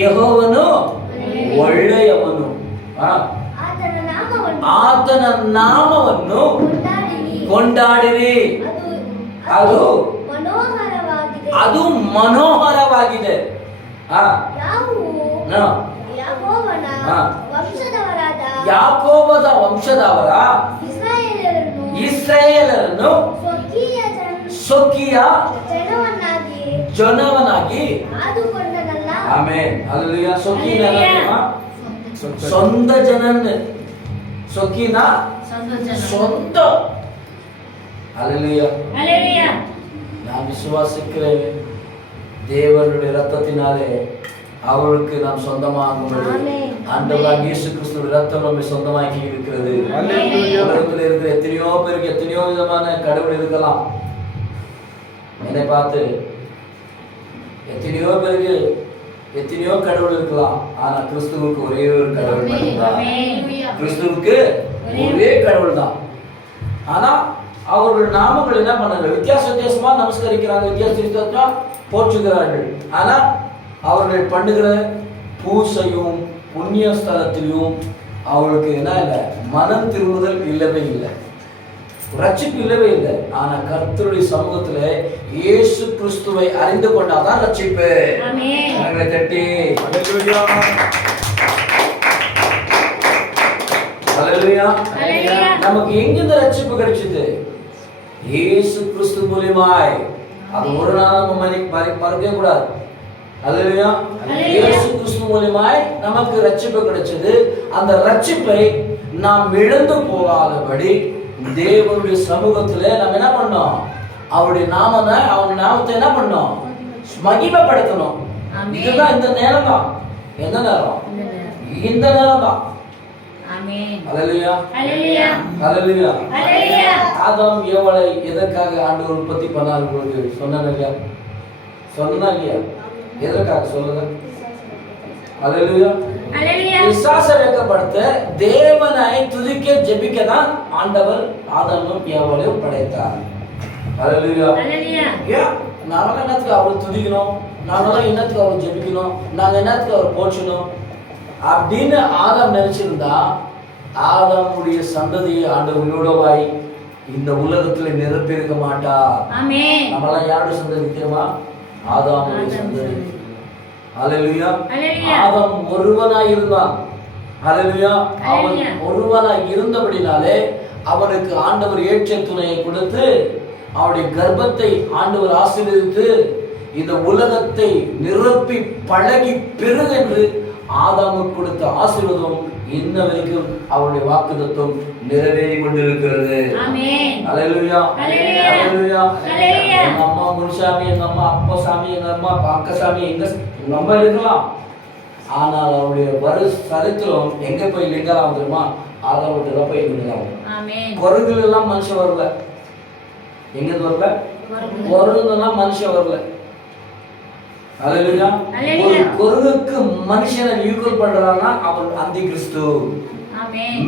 ಯೆಹೋವನು ಒಳ್ಳೆಯವನು, ಆತನ ನಾಮವನ್ನು ಕೊಂಡಾಡಿರಿ, ಅದು ಮನೋಹರವಾಗಿದೆ. ಯಾಕೋಬದ ವಂಶದವರ ಇಸ್ರಾಯೇಲರನ್ನು ಸ್ವಕೀಯ ಜನವನ್ನಾಗಿ ಆಮೆನ್. ಹಲ್ಲೆಲೂಯಾ. ಸ್ವಕೀಯ ಸ್ವಂತ ಜನನ സ്വക്കീന സ്വന്തം. ஹல்லேலூயா. நாம் விசுவாசிக்கிறேன், தேவனுடைய இரத்தத்தினாலே அவருக்கு நாம் சொந்தமாகும்படி ஆண்டவராகிய இயேசு கிறிஸ்துவின் இரத்தம் நம்மை சொந்தமாக்கி இருக்கிறது. உலகத்தில் இருக்கிற எத்தனையோ பேருக்கு எத்தனையோ விதமான கடவுள் இருக்கலாம். என்னை பார்த்து எத்தனையோ பேருக்கு எத்தனையோ கடவுள் இருக்கலாம். ஆனா கிறிஸ்துவுக்கு ஒரே ஒரு கடவுள் மட்டும்தான். கிறிஸ்துவுக்கு ஒரே கடவுள் தான். ஆனா அவர்கள் நாமங்கள் என்ன பண்ணாங்க? வித்தியாச வித்தியாசமா நமஸ்கரிக்கிறாங்க, வித்தியாச வித்தியாசமா போற்றுகிறார்கள். ஆனா அவர்கள் பண்ணுகிற பூசையும் புண்ணிய ஸ்தலத்திலையும் அவர்களுக்கு என்ன இல்லை? மனம் திரும்புதல் இல்லவே இல்லை, ரட்சிப்பு இல்லவே இல்லை. ஆனா கர்த்தருடைய சமூகத்துல இயேசு கிறிஸ்துவை அறிந்து கொண்டாதான் ரட்சிப்பு. தட்டி நமக்கு எங்கிருந்து ரட்சிப்பு கிடைச்சது? இயேசு கிறிஸ்து மூலமாய். அது ஒரு நாள் நம்ம மறக்கவே கூடாது. அல்லேலூயா. இயேசு கிறிஸ்து மூலமாய் நமக்கு ரட்சிப்பு கிடைச்சது. அந்த ரட்சிப்பை நாம் இழந்து போகாதபடி தேவனுடைய சமூகத்துல நம்ம என்ன பண்ணோம்? அவருடைய நாமத்தை என்ன பண்ணோம்? மகிமைப்படுத்தணும். இதுதான் இந்த நேரம் தான். எந்த நேரம்? இந்த நேரம் தான். ஹல்லேலூயா. ஆதாம் ஏவாளை எதற்காக ஆண்டவர் உற்பத்தி பண்ணாரு? சொன்னா இல்லையா? எதற்காக சொல்லுங்க? ஹல்லேலூயா. விசுவாச வைக்கப்படுத்த தேவனை துதிக்க ஜெபிக்க தான் ஆண்டவர் ஆதாமும் ஏவாளையும் படைத்தார். ஹல்லேலூயா. நாங்களாம் என்னத்துக்கு அவர் துதிக்கணும்? நாங்களாம் என்னத்துக்கு அவர் ஜெபிக்கணும்? நாங்க என்னத்துக்கு அவர் போற்றணும் அப்படின்னு ஆதாம் நினைச்சிருந்தா ஆதாமுடைய சந்ததியை ஆண்டவர் உன்னோடவாய் இந்த உலகத்துல நிரப்பியிருக்க மாட்டா. நம்மளாம் யாருடைய சந்ததி தெரியுமா? ஆதாமுடைய சந்ததி. ஹல்லேலூயா. ஆதாம் ஒருவனாய் இருந்தான். ஹல்லேலூயா. அவன் ஒருவனாய் இருந்தபடினாலே அவனுக்கு ஆண்டவர் ஏற்ற துணையை கொடுத்து அவனுடைய கர்ப்பத்தை ஆண்டவர் ஆசீர்வதித்து இந்த உலகத்தை நிரப்பி பழகி பெருகு என்று ஆதாமுக்கு கொடுத்த ஆசீர்வாதம் இன்ன வரைக்கும் அவருடைய வாக்குத்தத்தம் நிறைவேறி கொண்டிருக்கிறது. ஹல்லேலூயா. ஹல்லேலூயா. எங்க அம்மா முனுசாமி, எங்க அம்மா அப்பசாமி, எங்க அம்மா பாக்கசாமி, எங்க அம்மா இருக்கலாம். ஆனால் அவருடைய சரித்திரம் எங்க போய் லிங்கலாம் தெரியுமா? ஆதாம் வீட்டுல போய் லிங்கலாம். குரங்குல எல்லாம் மனுஷன் வரல. எங்க வரல? குரங்குலாம் மனுஷன் வரல. ஹல்லேலூயா. ஒரு குரங்குக்கு மனுஷனை ஈக்குவல் பண்றான்னா அவன் அந்தி கிறிஸ்து.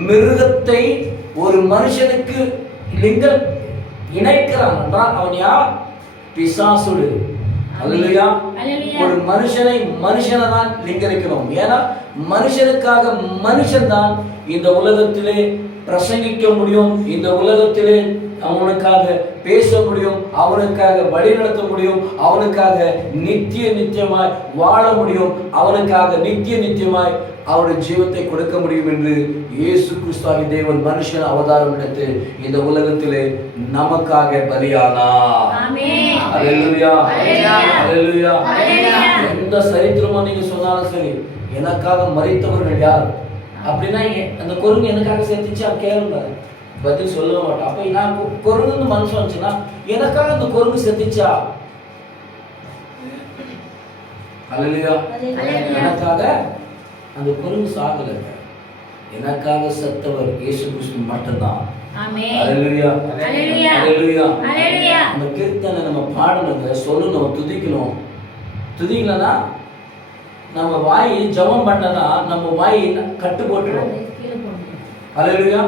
மிருகத்தை ஒரு மனுஷனுக்கு லிங்கம் இணைக்கிறான் என்றால் அவன் யார்? பிசாசுடு. ஹல்லேலூயா. ஒரு மனுஷனை மனுஷனை தான் லிங்கரிக்கணும். ஏன்னா மனுஷனுக்காக மனுஷன் தான் இந்த உலகத்திலே பிரசங்கிக்க முடியும், இந்த உலகத்திலே அவனுக்காக பேச முடியும், அவனுக்காக வழி நடத்த முடியும், அவனுக்காக நித்தியமாய் வாழ முடியும், அவனுக்காக நித்தியமாய் அவருடைய ஜீவத்தை கொடுக்க முடியும் என்று இயேசு கிறிஸ்துவாகிய தேவன் மனுஷன் அவதாரம் எடுத்து இந்த உலகத்திலே நமக்காக பலியானார். ஹல்லேலூயா. ஹல்லேலூயா. எந்த சரித்திரமும் நீங்க சொன்னாலும் சரி, எனக்காக மரித்தவர்கள் யார் அப்படின்னா அந்த குரங்கு எனக்காக சேர்த்துச்சு கேளுங்க, பதில் சொல்ல மாட்டேன். அப்ப நான் குரங்கு மனுஷன் வந்துச்சுன்னா எனக்காக அந்த குரங்கு செத்துச்சா? ஹல்லேலூயா. எனக்காக அந்த குரங்கு சாகல, எனக்காக செத்தவர் இயேசு கிறிஸ்து மட்டும்தான். ஹல்லேலூயா. ஹல்லேலூயா. அந்த கீர்த்தனை நம்ம பாடணுங்க, சொல்லணும், துதிக்கணும். துதிக்கலன்னா நம்ம வாய் ஜெபம் பண்ணனா நம்ம வாய் கட்டு போட்டுடும். ஹல்லேலூயா.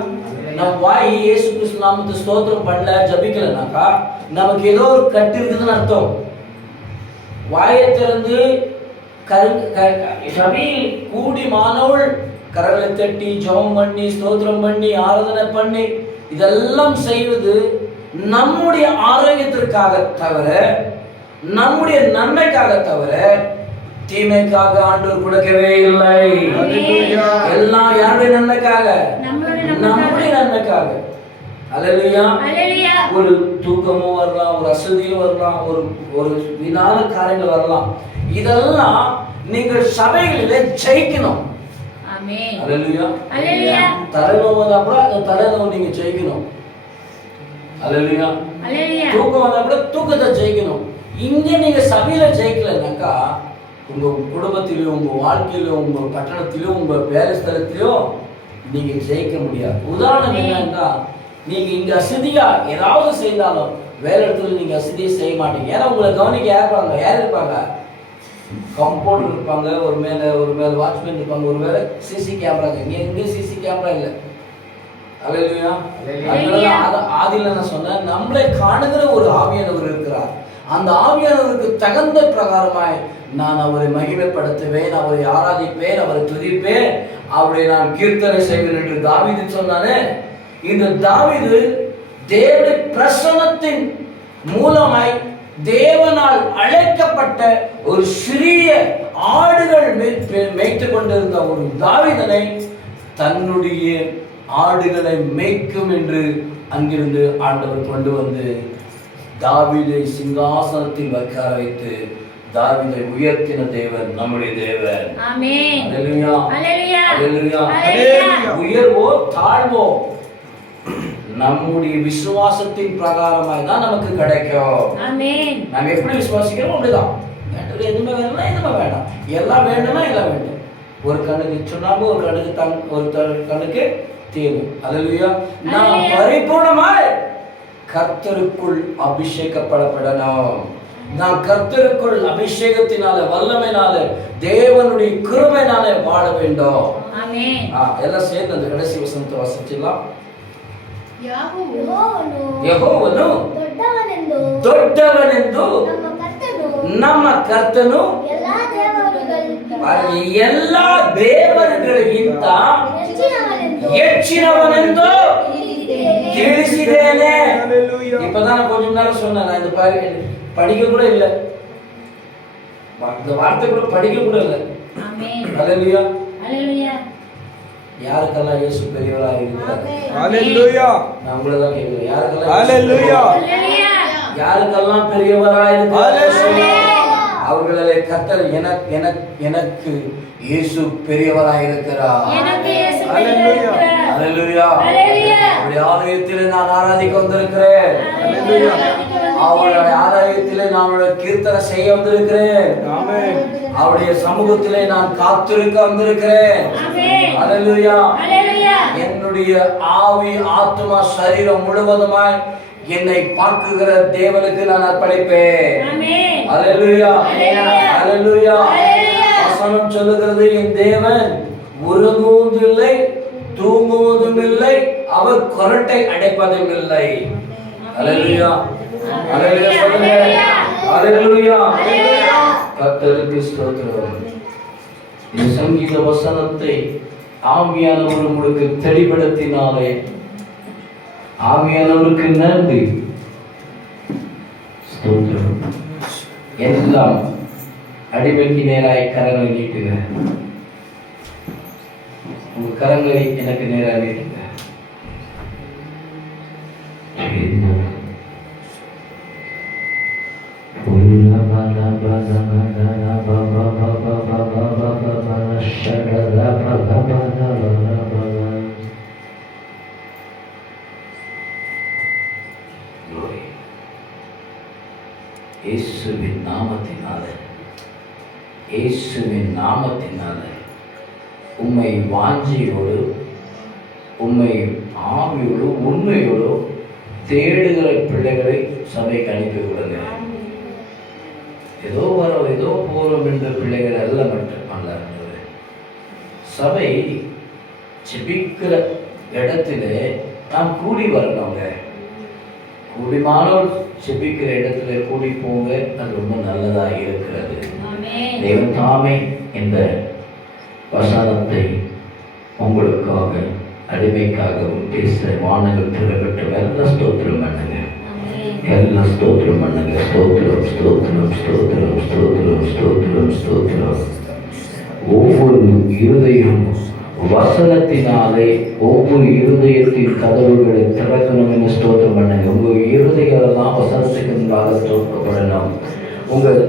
நம்ம வாய் இயேசு கிறிஸ்து நாமத்தை ஸ்தோத்திரம் பண்ணல, ஜபிக்கலனாக்கா நமக்கு ஏதோ ஒரு கட்டு இருக்குதுன்னு அர்த்தம். வாயை திறந்து சபையில் கூடி மாணவள் கரங்களை தட்டி ஜெபம் பண்ணி ஸ்தோத்திரம் பண்ணி ஆராதனை பண்ணி இதெல்லாம் செய்வது நம்முடைய ஆரோக்கியத்திற்காக தவிர, நம்முடைய நன்மைக்காக தவிர தீமைக்காக ஆண்டவர் கொடுக்கவே இல்லை. எல்லாம் யாருடைய நன்மைக்காக? நம்முடைய நன்மைக்காக. அல்லேலூயா. ஒரு தூக்கமோ வரலாம், ஒரு அசதியும் வரலாம், ஒரு வினால காரியங்கள் வரலாம். இதெல்லாம் நீங்கள் சபைகளிலே ஜெயிக்கணும். அல்லேலூயா. தலைநோவு வந்தா கூட அந்த தலைநோவு நீங்க ஜெயிக்கணும். அல்லேலூயா. தூக்கம் வந்தா கூட தூக்கத்தை ஜெயிக்கணும். இங்க நீங்க சபையில ஜெயிக்கலனாக்கா உங்க குடும்பத்திலயோ, உங்க வாழ்க்கையிலோ, உங்க பட்டணத்திலோ, உங்க வேலை ஸ்தலத்திலோ நீங்க ஜெயிக்க முடியாது. உதாரணம் என்னன்னா, நீங்க இங்க அசதியா ஏதாவது செய்தாலும் வேற இடத்துல நீங்க அசதியை செய்ய மாட்டீங்க. ஏன்னா உங்களை கவனிக்க யார் இருப்பாங்க? கம்பவுண்டர் இருப்பாங்க, ஒரு மேல வாட்ச்மேன் இருப்பாங்க, ஒரு வேலை சிசி கேமரா. எங்க சிசி கேமரா இல்லை. அல்லேலூயா. ஆதியில நான் சொன்னேன், நம்மளை காணுகிற ஒரு ஆவியானவர் இருக்கிறார். அந்த ஆவியானவருக்கு தகுந்த பிரகாரமாய் நான் அவரை மகிமைப்படுத்துவேன், அவரை ஆராதிப்பேன், அவரை துதிப்பேன், அவரை நான் கீர்த்தனை செய்வேன் என்று தாவீது சொன்னானே. இந்த தாவீது தேவனுடைய பிரசன்னத்தின் மூலமாய் தேவனால் அழைக்கப்பட்ட ஒரு சிறிய ஆடுகள் மேய்த்துக் கொண்டிருந்த ஒரு தாவீதனை தன்னுடைய ஆடுகளை மேய்க்கும் என்று அங்கிருந்து ஆண்டவர் கொண்டு வந்து தாவீதை சிங்காசனத்தில் உட்கார வைத்து தாவீதை உயர்த்தின தேவன் நம்முடைய தேவன். ஆமென். அல்லேலூயா. அல்லேலூயா. அல்லேலூயா. உயர்வோ தாழ்வோ நம்முடைய விசுவாசத்தின் பிரகாரமாய் தான் நமக்கு கிடைக்கும். ஆமென். நாம எப்படி விசுவாசிக்கிறோம் அப்படிதான். எதுவுமே வேணும்னா எதுவுமே வேண்டாம், எல்லாம் வேண்டும்னா எல்லாம் வேண்டும். ஒரு கண்ணுக்கு சுண்ணாம்பு, ஒரு கண்ணுக்கு ஒரு கண்ணுக்கு தீவு. அல்லேலூயா. நாம் பரிபூர்ணமாய் கர்த்தருக்குள் அபிஷேகப்படப்படணும். நாம் கர்த்தருக்குள் அபிஷேகத்தினால, வல்லமையினால, தேவனுடைய கிருபையினால வாழ வேண்டும். ஆமென். எல்லாம் சேர்ந்து அந்த கடைசி வசனத்தை வாசிக்கலாம். ಯೆಹೋವನು ದೊಡ್ಡವನೆಂದು ನಮ್ಮ ಕರ್ತನು ಎಲ್ಲಾ ದೇವರುಗಳಿಗಿಂತ ಹೆಚ್ಚಿನವನೆಂದು ತಿಳಿಸಿದ್ದೇನೆ. இப்பதான் கொஞ்சம் நேரம் சொன்னேன், நான் இந்த படிக்க கூட இல்லை, இந்த வார்த்தை கூட படிக்க கூட இல்லை. அல்லேலூயா. அல்லேலூயா. யாருக்கெல்லாம் இயேசு பெரியவராக இருக்கிறார்? அல்லேலூயா. நான் உங்களை தான் கேட்கிறேன், யாருக்கெல்லாம்? அல்லேலூயா. யாருக்கெல்லாம் பெரியவராக இருக்கிறார் அவர்களே கர்த்தர் எனக்கு இயேசு பெரியவராக இருக்கிறார். அல்லேலூயா. அல்லேலூயா. அவருடைய ஆலயத்திலே நான் ஆராதிக்க வந்திருக்கிறேன். அல்லேலூயா. அவருடைய ஆலயத்திலே நான் கீர்த்தனை செய்ய வந்திருக்கிறேன். ஆமென். அவருடைய சமூகத்திலே நான் காத்திருக்க வந்திருக்கிறேன். ஆமென். அல்லேலூயா. அல்லேலூயா. என்னுடைய ஆவி, ஆத்மா, சரீரம் முழுவதுமாய் என்னை பார்க்குகிற தேவனுக்கு நான் அர்ப்பணிப்பேன். ஆமென். அல்லேலூயா. அல்லேலூயா. வசனம் சொல்லுகிறது, என் தேவன் உறங்குவதும் இல்லை, தூங்குவதும் இல்லை, அவர் கொரட்டை அடைப்பதும் இல்லை. அல்லேலூயா. அல்லேலூயா. அல்லேலூயா. கர்த்தருக்கு ஸ்தோத்திரம். இந்த சங்கீத வசனத்தை ஆவியானவர் உங்களுக்கு தெளிவுபடுத்தினாலே ஆவியானவருக்கு நன்றி. ஸ்தோத்திரம். எல்லாம் அடிமைக்கு நேராய் கரங்களை நீட்டுங்க. உங்க கரங்களை எனக்கு நேராக நீட்டுங்க. இயேசுவின் நாமத்தினாலே உம்மை வாஞ்சியோடு, உம்மை ஆவியோடு, உண்மையோடு தேடுகிற பிள்ளைகளை சபைக்கு அனுப்பி விடுங்க. ஏதோ வரோம் ஏதோ போறோம் என்ற பிள்ளைகள் அல்ல, மட்டும் அல்ல. சபை ஜெபிக்கிற இடத்திலே நாம் கூடி வரணுங்க. கூடிமானோர் செபிக்கிற இடத்துல கூடி போங்க, அது ரொம்ப நல்லதா இருக்கிறது. தேவன் தாமே இந்த வசனத்தை உங்களுக்காக அடிமைக்காகவும் பேச வானங்கள் திறக்கட்டும். எல்லாம் ஸ்தோத்திரம் பண்ணுங்க, எல்லாம் ஸ்தோத்திரம் பண்ணுங்க. ஸ்தோத்திரம் ஸ்தோத்திரம் ஸ்தோத்திரம் ஸ்தோத்திரம் ஸ்தோத்திரம் ஸ்தோத்திரம். ஒவ்வொரு இருதயம் வசனத்தினாலே ஒவ்வொரு இருதயத்தின் கதவுகளை திறக்கணும் என்று ஸ்தோத்திரம் பண்ணுங்க. உங்கள் இருதயங்களெல்லாம் வசனத்துக்கு முன்பாக தோற்கப்படணும். உங்கள்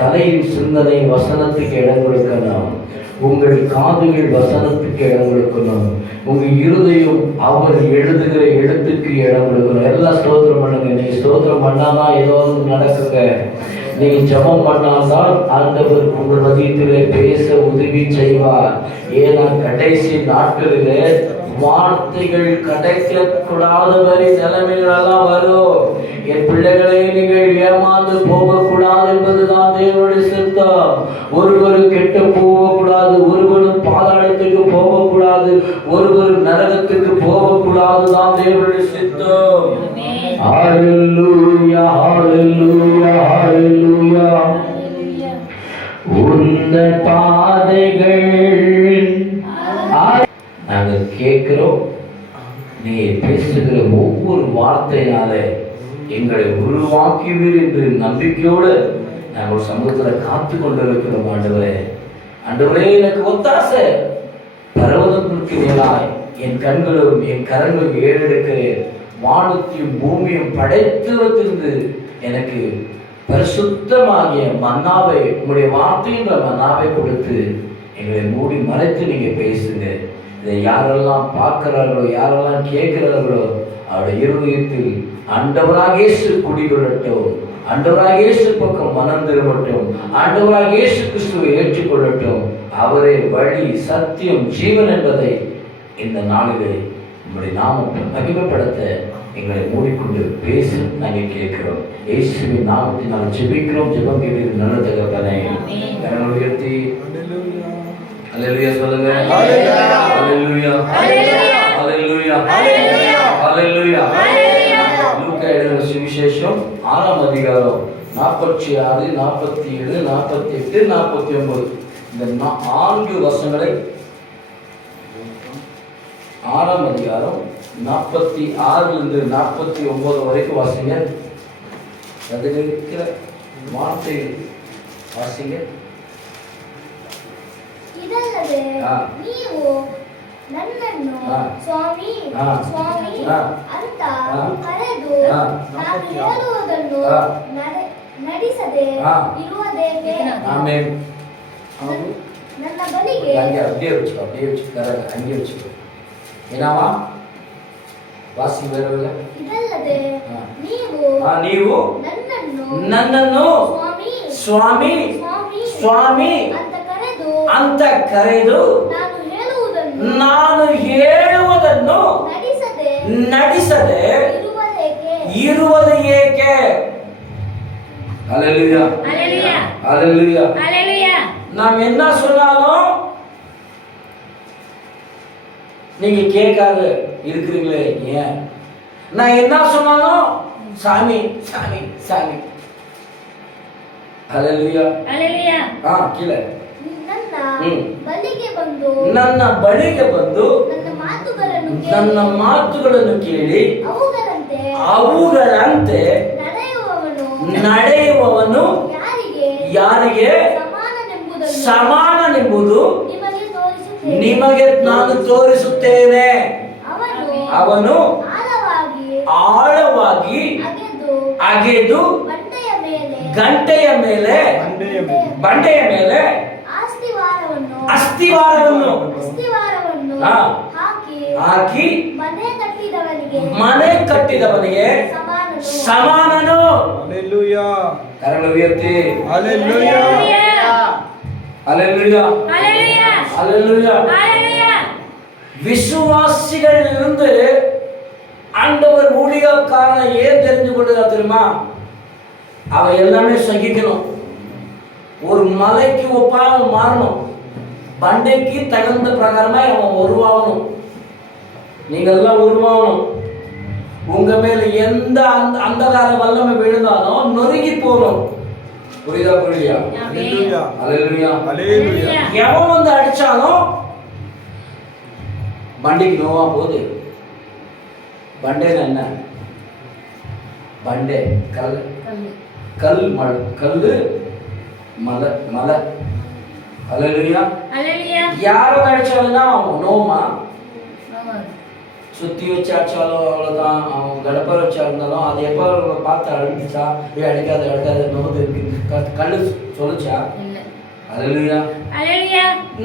தலையின் சிந்தனை வசனத்துக்கு இடம் கொடுக்கணும். உங்கள் காதுகள் வசனத்துக்கு இடம் கொடுக்கணும். உங்கள் இருதயம் அவர் எழுதுகிற எழுத்துக்கு இடம் கொடுக்கணும். எல்லாம் ஸ்தோத்திரம் பண்ணுங்க. நீங்க ஸ்தோத்திரம் பண்ணாதான் ஏதோ ஒன்று நடக்குங்க. நீங்க ஜபம் பண்ணால்தான் ஆண்டவர் உங்கள் மதியத்திலே பேச உதவி செய்வார். ஏன்னா கடைசி நாட்களிலே வார்த்தைகள் கிடைக்க கூடாதவரை நிலைமைகள் எல்லாம் வரும். என் பிள்ளைகளை நீங்கள் ஏமாந்து போகக்கூடாது என்பதுதான் தேவனுடைய சித்தம். ஒருவரும் கெட்டு போகக்கூடாது, ஒருவரும் பாதாளத்துக்கு போகக்கூடாது, ஒருவரும் நரகத்துக்கு போகக்கூடாது தான் தேவனுடைய சித்தம். ஹல்லேலூயா ஹல்லேலூயா ஹல்லேலூயா. உந்த பாதைகள் நாங்கள் கேட்கிறோம். நீ பேசுகிற ஒவ்வொரு வார்த்தையினால எங்களை உருவாக்குவீர் என்று நம்பிக்கையோடு நாங்கள் சமூகத்தில் காத்து கொண்டிருக்கிறோம். ஆண்டவரே, ஆண்டவரே, எனக்கு ஒத்தாசை பர்வதங்களுக்கு மேலாய் என் கண்களும் என் கரங்களும் ஏறெடுக்கிறேன். வானத்தையும் பூமியும் படைத்து வைத்திருந்து எனக்கு பரிசுத்தமாகிய மன்னாவை, உங்களுடைய வார்த்தைன்ற மன்னாவை கொடுத்து எங்களை மூடி மறைத்து நீங்க பேசுங்க. இதை யாரெல்லாம் பார்க்கிறார்களோ, யாரெல்லாம் கேட்கிறார்களோ, அவருடைய இருதயத்தில் ஆண்டவராக இயேசு குடிகொள்ளட்டும். ஆண்டவராக இயேசு பக்கம் மனம் திரும்பட்டும். ஆண்டவராக இயேசு கிறிஸ்துவை ஏற்றுக்கொள்ளட்டும். அவரே வழி, சத்தியம், ஜீவன் என்பதை இந்த நாளிலே உங்களுடைய நாமத்தை மகிமைப்படுத்த எங்களை மூடிக்கொண்டு பேச நாங்கள் கேட்கிறோம். இயேசுவின் நாமத்தை நாங்கள் ஜெபிக்கிறோம். ஜெபம் கேட்கிறது நல்ல தகப்பனே. கரங்களை உயர்த்தி அல்லேலூயா சொல்லுங்க. அல்லேலூயா அல்லேலூயா அல்லேலூயா. லூக்கா எழுதின சுவிசேஷம் 6ஆம் அதிகாரம் 46, 47, 48, 49 இந்த 4 வசனங்களை 6ஆம் அதிகாரம் 46 49 வரைக்கும் வாசிங்க. அதில் இருக்கிற வார்த்தை வாசிங்க. ಇದಲ್ಲದೆ ನೀವು ನನ್ನನ್ನು ಸ್ವಾಮಿ ಸ್ವಾಮಿ ಅಂತ ಕರೆದು ನಾನು ಹೇಳುವುದನ್ನು ನಡೆಸದೆ ಇರುವುದೇಕೆ? ನನ್ನ ಬಳಿಗೆ ಏನಾವ ವಾಸಿ ಬರಲ್ಲ. ಇದಲ್ಲದೆ ನೀವು ನನ್ನನ್ನು ಸ್ವಾಮಿ ಸ್ವಾಮಿ ಅಂತ ಕರೆದು ನಾನು ಹೇಳುವುದನ್ನು ನಡೆಸದೆ ಇರುವುದು ಏಕೆ? ஹல்லேலூயா ஹல்லேலூயா ஹல்லேலூயா. நாம் என்ன சொன்னாலும் நீங்க கேட்காத இருக்கிறீங்களே ஏன்? நான் என்ன சொன்னாலும் சாமி சாமி சாமி. ஹல்லேலூயா ஹல்லேலூயா. கீழே ನನ್ನ ಬಳಿಗೆ ಬಂದು ನನ್ನ ಮಾತುಗಳನ್ನು ಕೇಳಿ ಅವುಗಳಂತೆ ನಡೆಯುವವನು ಯಾರಿಗೆ ಸಮಾನನೆಂಬುದು ನಿಮಗೆ ನಾನು ತೋರಿಸುತ್ತೇನೆ. ಅವನು ಆಳವಾಗಿ ಅಗೆದು ಬಂಡೆಯ ಮೇಲೆ ಅಸ್ಥಿವಾರವನ್ನು ಹಾಕಿ ಮನೆ ಕಟ್ಟಿದವನಿಗೆ ಸಮಾನನು. ಹಲ್ಲೇಲೂಯಾ. ಕರಗಳು ಉಯರ್ತಿ. ಹಲ್ಲೇಲೂಯಾ ஹல்லேலூயா ஹல்லேலூயா ஹல்லேலூயா. விசுவாசிகளிலிருந்து ஆண்டவர் ஊழியக்காரனை ஏன் தெரிஞ்சு கொண்டதா தெரியுமா? அவ எல்லாமே சகிக்கணும். ஒரு மலைக்கு ஒப்பாக மாறணும். பண்டைக்கு தகுந்த பிரகாரமா அவன் உருவாகணும். நீங்க எல்லாம் உருவாகணும். உங்க மேல எந்த அந்தகார வல்லமை விழுந்தாலும் நொறுங்கி போகணும். புரியுதா புரியலையா? Hallelujah. அல்லேலூயா. Hallelujah. எவன் வந்து அடிச்சாலும் பண்டிக்கு நோவா போகுது. பண்டேன்னா என்ன? பண்டே கல், கல் மலை, கல்லு மலை, மலை. அல்லேலூயா. யாரை அடிச்சாலும்னா நோமா, சுத்தி வச்சு அடிச்சாலும் அவ்வளவுதான். அவன் கடப்பர் வச்சா இருந்தாலும் அது எப்போ பார்த்து அழுந்துச்சா, அடிக்காது அடிக்காது நோது இருக்கு கல்லு சொல்லுச்சா? அல்லேலூயா.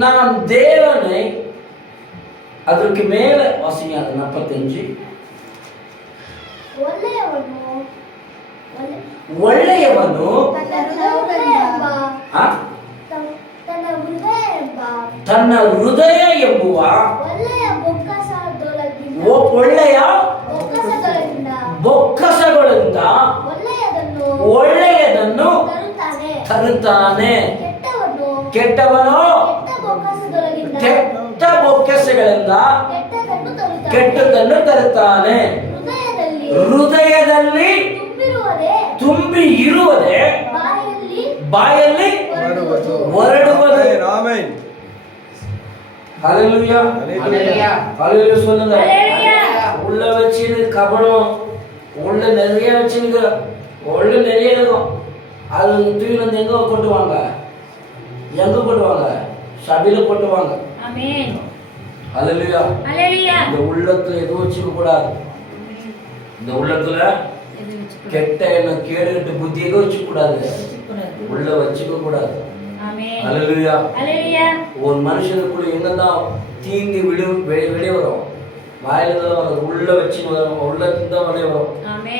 நான் தேவனை அதற்கு மேல வாசிங்க. அது 45. ಒಳ್ಳೆಯವನು ತನ್ನ ಹೃದಯ ಎಂಬುವ ಒಳ್ಳೆಯ ಬೊಕ್ಕಸಗಳಿಂದ ಒಳ್ಳೆಯದನ್ನು ತರುತ್ತಾನೆ. ಕೆಟ್ಟವನು ಕೆಟ್ಟ ಬೊಕ್ಕಸಗಳಿಂದ ಕೆಟ್ಟದನ್ನು ತರುತ್ತಾನೆ. ಹೃದಯದಲ್ಲಿ ತುಂಬಿ ಇರುವುದೇ ಬಾಯಲ್ಲಿ ಹೊರಡುವುದು. ஹல்லேலூயா. ஹல்லேலூயா சொல்லுங்க. உள்ள வச்சு கபடம், உள்ள நிறைய வச்சுங்க, உள்ள நிறைய இருக்கும். அது தூக்கி வந்து எங்க கொட்டுவாங்க? எங்க கொட்டுவாங்க? சபையில கொட்டுவாங்க. ஆமென். ஹல்லேலூயா. ஹல்லேலூயா. இந்த உள்ளத்துல எதுவும் வச்சுக்க கூடாது. இந்த உள்ளத்துல கெட்ட எண்ணம், கேடுகட்ட புத்தி எதுவும் வச்சுக்க கூடாது. உள்ள வச்சுக்க கூடாது. ஹல்லேலூயா. ஹல்லேலூயா. ஒரு மனுஷனுக்குள்ள என்னதான் தீங்கு வெளியே வரும், வாயில தான் வரும், உள்ள வச்சு வரும், உள்ளத்துல தான் வெளியே வரும்.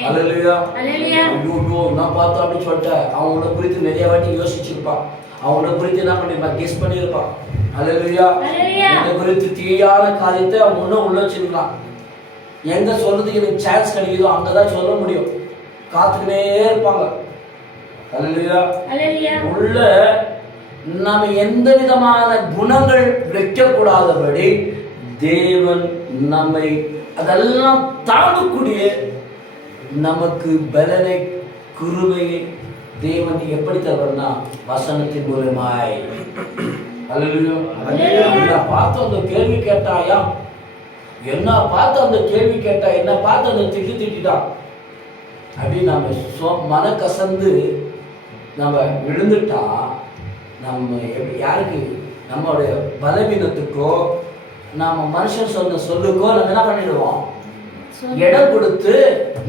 ஹல்லேலூயா. ஹல்லேலூயா. ஐயோ நான் பார்த்தா அப்படி சொல்லிட்டேன். அவங்கள குறித்து நிறைய வாட்டி யோசிச்சிருப்பான். அவங்கள குறித்து என்ன பண்ணிருப்பான்? கெஸ் பண்ணிருப்பான். ஹல்லேலூயா. இந்த குறித்து தீயான காரியத்தை அவங்க முன்ன உள்ள வச்சிருக்கலாம். எங்க சொல்றதுக்கு எனக்கு சான்ஸ் கிடைக்குதோ அங்கதான் சொல்ல முடியும். காத்துக்கிட்டே இருப்பாங்க. ஹல்லேலூயா. ஹல்லேலூயா. உள்ள நாம எந்த விதமான குணங்கள் வைக்கக்கூடாதபடி தேவன் நம்மை அதெல்லாம் தாங்கக்கூடிய நமக்கு பலனை, கிருபையை தேவன் எப்படி தருவார்னா வசனத்தின் மூலமாய். ஹல்லேலூயா. என்ன பார்த்து அந்த கேள்வி கேட்டாயா, என்ன பார்த்து அந்த கேள்வி கேட்டா, என்ன பார்த்து அந்த திட்டான் அப்படின்னு நம்ம மன கசந்து நம்ம விழுந்துட்டா, நம்ம யாருக்கு நம்மளுடைய பலவீனத்துக்கோ நாம மனுஷன் சொன்ன சொல்லுக்கோ நம்ம என்ன பண்ணிடுவோம்? இடம் கொடுத்து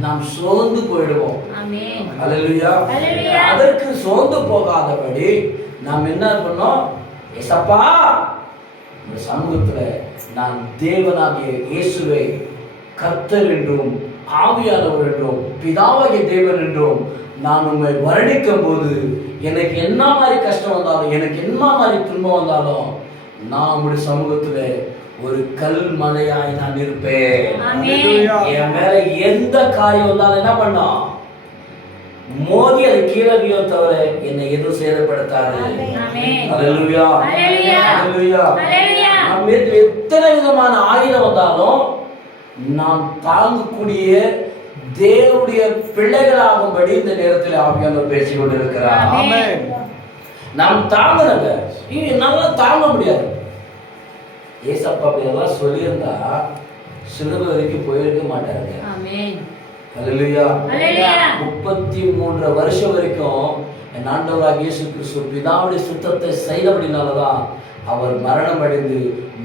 நாம் சோர்ந்து போயிடுவோம். ஹல்லேலூயா. அதற்கு சோர்ந்து போகாதபடி நாம் என்ன பண்ணோம்? ஏசப்பா, இந்த சமூகத்துல நான் தேவனாகிய இயேசுவை கர்த்தர் என்றும் ஆவியானவர் என்றும் பிதாவாகிய தேவன் என்றும் நான் உண்மை வர்ணிக்கும் போது எனக்கு என்ன மாதிரி கஷ்டம் வந்தாலும், எனக்கு என்ன மாதிரி துன்பம் வந்தாலும், நான் உங்களுடைய சமூகத்துல ஒரு கல் மலையாய் நான் இருப்பேன். என் மேல எந்த காரியம் வந்தாலும் என்ன பண்ணோம்? மோதி அது கீழே வியோ தவிர என்னை எதுவும் சேதப்படுத்தாது. ஹல்லேலூயா. ஹல்லேலூயா. நம்ம எத்தனை விதமான ஆயுதம் வந்தாலும் நாம் தாங்கக்கூடிய தேவனுடைய பிள்ளைகளாகும்படி இந்த நேரத்தில் ஆவியானவர் பேசிக் கொண்டிருக்கிறார். நாம் தாங்கணுங்க. நல்லா தாங்க முடியாது. ஏசப்பா அப்படியெல்லாம் சொல்லியிருந்தா சிலுவை வரைக்கும் போயிருக்க மாட்டாருங்க. ஹல்லேலூயா. 33 வருஷம் வரைக்கும் என் ஆண்டவராகிய இயேசு கிறிஸ்து பிதாவுடைய சுத்தத்தை செய்தபடினாலதான் அவர் மரணம் அடைந்து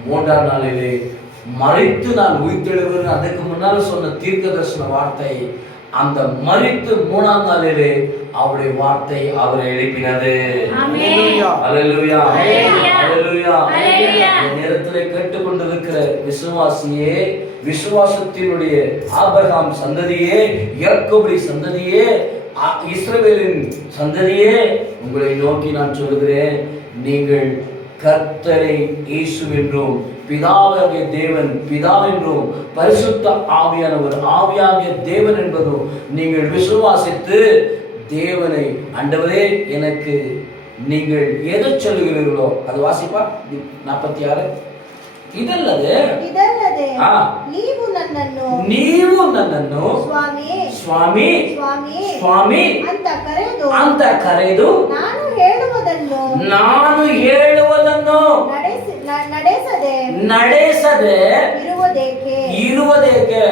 3ஆம் நாளிலே மரித்து நான் உயிர்த்தெழுவேன் அதுக்கு முன்னால சொன்ன தீர்க்க தரிசன வார்த்தை, அந்த மரித்து 3ஆம் நாளிலே அவருடைய வார்த்தை அவரை எழுப்பினது. ஹல்லேலூயா. ஹல்லேலூயா. இந்த நேரத்திலே கேட்டுக்கொண்டிருக்கிற விசுவாசியே, விசுவாசத்தினுடைய ஆபிரகாம் சந்ததியே, யாக்கோபு சந்ததியே, இஸ்ரவேலின் சந்ததியே, உங்களை நோக்கி நான் சொல்கிறேன், நீங்கள் கர்த்தரை இயேசு என்றும் பிதாவாகிய தேவன் பிதா என்றும் பரிசுத்த ஆவியானவர் ஆவியாகிய தேவன் என்பதும் நீங்கள் விசுவாசித்து தேவனை, ஆண்டவரே எனக்கு நீங்கள் எதை சொல்லுகிறீர்களோ அது வாசிப்பா 46. இதல்லது ಇದಲ್ಲದೆ ನೀವು ನನ್ನನ್ನು ಸ್ವಾಮಿ ಸ್ವಾಮಿ ಸ್ವಾಮಿ ಸ್ವಾಮಿ ಅಂತ ಕರೆದು ನಾನು ಹೇಳುವುದನ್ನು ನಡೆಸದೆ ಇರುವುದೇಕೆ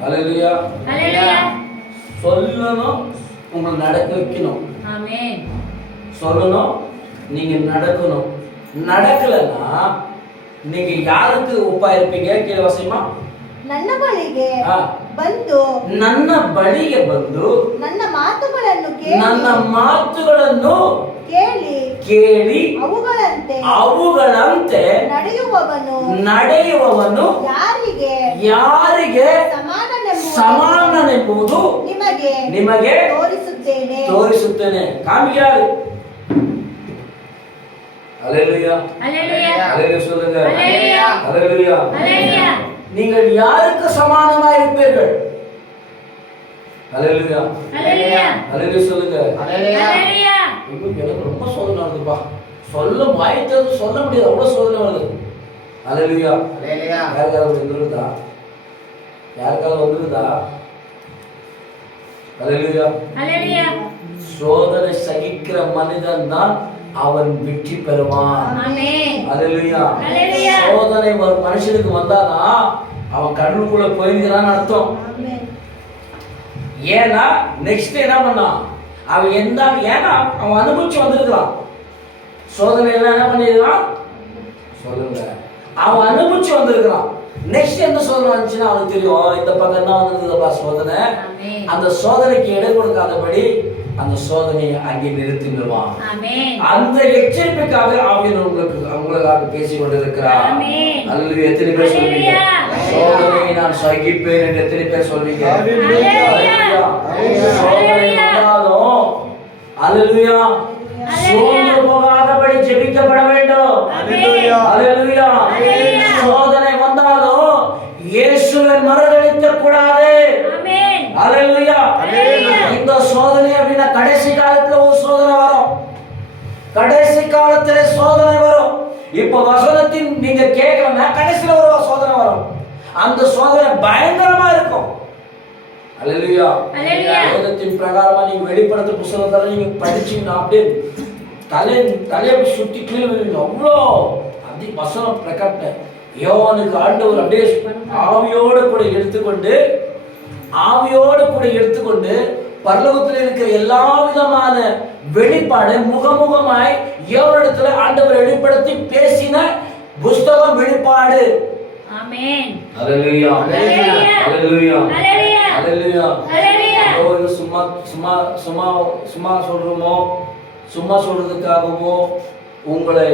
ஹல்லேலூயா சொல்லணும், உங்களை நடக்க வைக்கணும். சொல்லணும், நீங்க நடக்கணும். நடக்கலன்னா நீங்க யாருக்கு ஒப்பா இருப்பீங்க? கீழே வாசிமா. ನನ್ನ ಬಳಿಗೆ ಬಂದು ನನ್ನ ಮಾತುಗಳನ್ನು ಕೇಳಿ ಅವುಗಳಂತೆ ನಡೆಯುವವನು ಯಾರಿಗೆ ಸಮಾನನೆಂಬುದು ನಿಮಗೆ ತೋರಿಸುತ್ತೇನೆ. ಕಾಮಿಯಾರು அல்லேலூயா அல்லேலூயா சொல்லுங்க. அல்லேலூயா. நீங்கள் யாருக்கு சமானமாய் இருப்பீர்கள்? அல்லேலூயா அல்லேலூயா சொல்லுங்க. எனக்கு ரொம்ப சோதனை வருதுப்பா, சொல்ல வாய்த்தது சொல்ல முடியாது, அவ்வளவு சோதனை வருது. அல்லேலூயா. யாருக்காவது வந்துருதா? அல்லேலூயா. சோதனை சகிக்கிற மனிதன் தான் அவன் வெற்றி பெறுவான். அல்லேலூயா. சோதனை ஒரு மனுஷனுக்கு வந்தாதான் அவன் கடலுக்குள்ள போயிருக்கிறான்னு அர்த்தம். ஏன்னா நெக்ஸ்ட் என்ன பண்ணான் அவன்? ஏன்னா அவன் அனுபவிச்சு வந்திருக்கிறான். சோதனை எல்லாம் என்ன பண்ணிருக்கான் சொல்லுங்க, அவன் அனுபவிச்சு வந்திருக்கிறான். நெக்ஸ்ட் என்ன சோதனை வந்துச்சுன்னா அவனுக்கு தெரியும், இந்த பக்கம் தான் வந்திருக்குதுப்பா சோதனை. அந்த சோதனைக்கு இடம் கொடுக்காதபடி அந்த சோதனையை அங்கே நிறுத்திடுவான். அந்த எச்சரிப்புக்காக ஆவியானவர் உங்களுக்காக பேசிக் கொண்டிருக்கிறார். அல்லேலூயா. எத்தனை பேர் சொல்வீங்க சோதனையை நான் சகிப்பேன் என்று? எத்தனை பேர் சொல்வீங்க? சோதனை வந்தாலும் அல்லேலூயா சோர்ந்து போகாதபடி ஜெபிக்கப்பட வேண்டும். அல்லேலூயா. சோதனை வந்தாலும் இயேசுவை மறுதலிக்க கூடாது. அல்லேலூயா. இந்த சோதனை அப்படின்னா கடைசி காலத்துல ஒரு சோதனை வரும். கடைசி காலத்துல சோதனை வரும். இப்ப வசனத்தின் நீங்க கேட்கலன்னா கடைசியில ஒரு சோதனை வரும். அந்த சோதனை பயங்கரமா இருக்கும். அல்லேலூயா. வேதத்தின் பிரகாரமா நீங்க வெளிப்படுத்த புத்தகத்துல நீங்க படிச்சீங்கன்னா அப்படியே தலையை சுத்தி கீழே விழுவீங்க. அவ்வளோ அதி வசனம் பிரகட்ட யோவானுக்கு ஆண்டவர் அப்படியே ஆவியோடு கூட எடுத்துக்கொண்டு பரலோகத்தில் இருக்கிற எல்லா விதமான வெளிப்பாடு முகமுகமாய் யோவானிடத்துல ஆண்டவர் வெளிப்படுத்தி பேசின புத்தகம் வெளிப்பாடு. ஆமென். அல்லேலூயா. அல்லேலூயா. அல்லேலூயா. சும்மா சொல்றோமோ, சும்மா சொல்றதுக்காகவோ உங்களை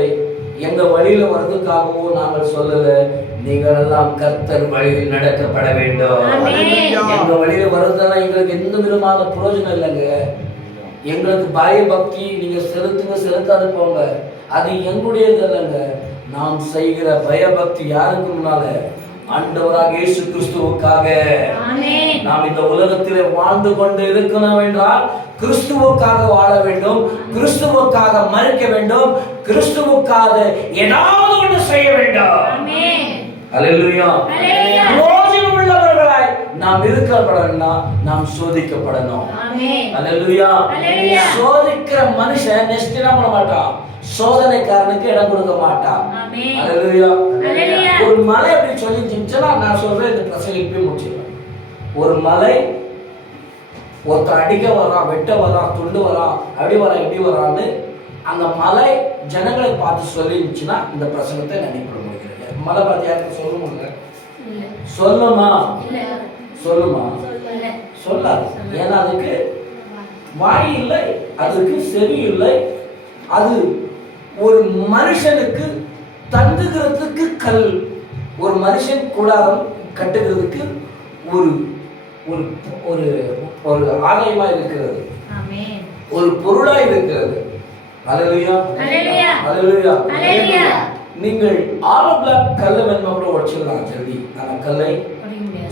எங்க வழியில வர்றதுக்காகவோ நாங்கள் சொல்லல. நீங்கள் எல்லாம் கர்த்தர் வழியில் நடக்கப்பட வேண்டும். எங்க வழியில வர்றதெல்லாம் எங்களுக்கு எந்த விதமான பிரயோஜனம் இல்லைங்க. எங்களுக்கு பயபக்தி நீங்க செலுத்தாது போங்க, அது எங்களுடையது இல்லைங்க. நாம் செய்கிற பயபக்தி யாருக்கு முன்னால? ஆண்டவராக இயேசு கிறிஸ்துவுக்காக. நாம் இந்த உலகத்திலே வாழ்ந்து கொண்டு இருக்கணும் என்றால் கிறிஸ்துவுக்காக வாழ வேண்டும், கிறிஸ்துவுக்காக மரிக்க வேண்டும், கிறிஸ்துவுக்காக ஏதாவது ஒன்று செய்ய வேண்டும். அல்லேலூயா. பிரயோஜனம் உள்ளவர்களாய் நாம் இருக்கப்படணும்னா நாம் சோதிக்கப்படணும். அல்லேலூயா. சோதிக்கிற மனுஷன் நெக்ஸ்ட் என்ன பண்ண மாட்டான்? சோதனைக்காரனுக்கு இடம் கொடுக்க மாட்டான். அல்லேலூயா. ஒரு மலை அப்படி சொல்லிச்சுன்னா நான் சொல்றேன், இந்த பிரசங்கிப்பே முடிச்சிடுவேன். ஒரு மலை ஒருத்தர் அடிக்க வரான், வெட்ட வரான், துண்டு வரான், அப்படி வரான், இப்படி வரான்னு அந்த மலை ஜனங்களை பார்த்து சொல்லிச்சுன்னா இந்த பிரசங்கத்தை நினைப்பட முடிகிறது. மலை பார்த்து யாருக்கு சொல்லுங்க? சொல்லுமா? சொல்லாது. ஏன்னா அதுக்கு வாய் இல்லை, அதுக்கு செவி இல்லை. அது ஒரு மனுஷனுக்கு தங்குகிறதுக்கு கல், ஒரு மனுஷன் கூடாரம் கட்டுகிறதுக்கு ஒரு ஒரு ஒரு ஆலயமா இருக்கிறது, ஒரு பொருளா இருக்கிறது. அல்லேலூயா. அல்லேலூயா. நீங்கள் ஆலோ பிளாக் கல்லை வேணுமா கூட உடைச்சிடலாம் ஜல்தி, ஆனா கல்லை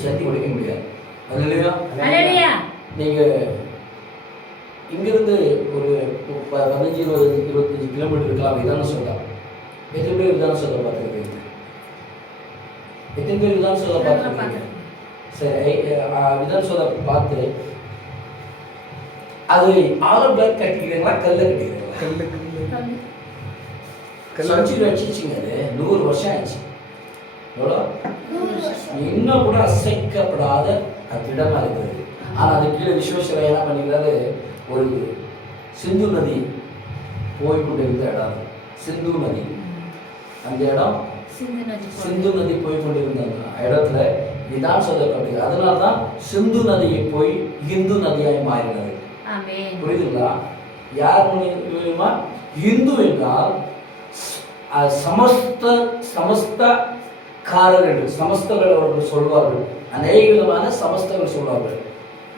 ஜல்தி உடைக்க முடியாது. அல்லேலூயா. நீங்க இங்கிருந்து ஒரு 15-20-25 கிலோமீட்டர் இருக்கலாம். விதான சொல்ல எத்தனை பேர் விதான சொல்ல பார்த்துருக்கீங்க? எத்தனை பேர் விதான் சோதை பார்த்துருக்கீங்க? சரி, விதான் சோதை பார்த்து அது ஆலோ பிளாக் கட்டிக்கிறீங்களா, கல்ல கட்டிக்கிறீங்களா? செஞ்சுரி வச்சிச்சிங்க. அது 100 வருஷம் ஆயிடுச்சு. எவ்வளோ? இன்னும் கூட அசைக்கப்படாத கட்டிடமா இருக்குது. ஆனால் அது கீழே விஸ்வேஸ்வரர் என்ன பண்ணிக்கிறாரு, ஒரு சிந்து நதி போய்கொண்டிருந்த இடம். சிந்து நதி, அந்த இடம் சிந்து நதி போய்கொண்டிருந்த இடத்துல விதான் சோதை கட்டுகிறது. அதனால தான் சிந்து நதியை போய் இந்து நதியாய் மாறினது. புரியுதுங்களா? யார் மூலியமா? இந்து என்றால் சமஸ்தக்காரர்கள், சமஸ்தர்கள் அவர்கள் சொல்வார்கள். அநேக விதமான சமஸ்தர்கள் சொல்வார்கள்.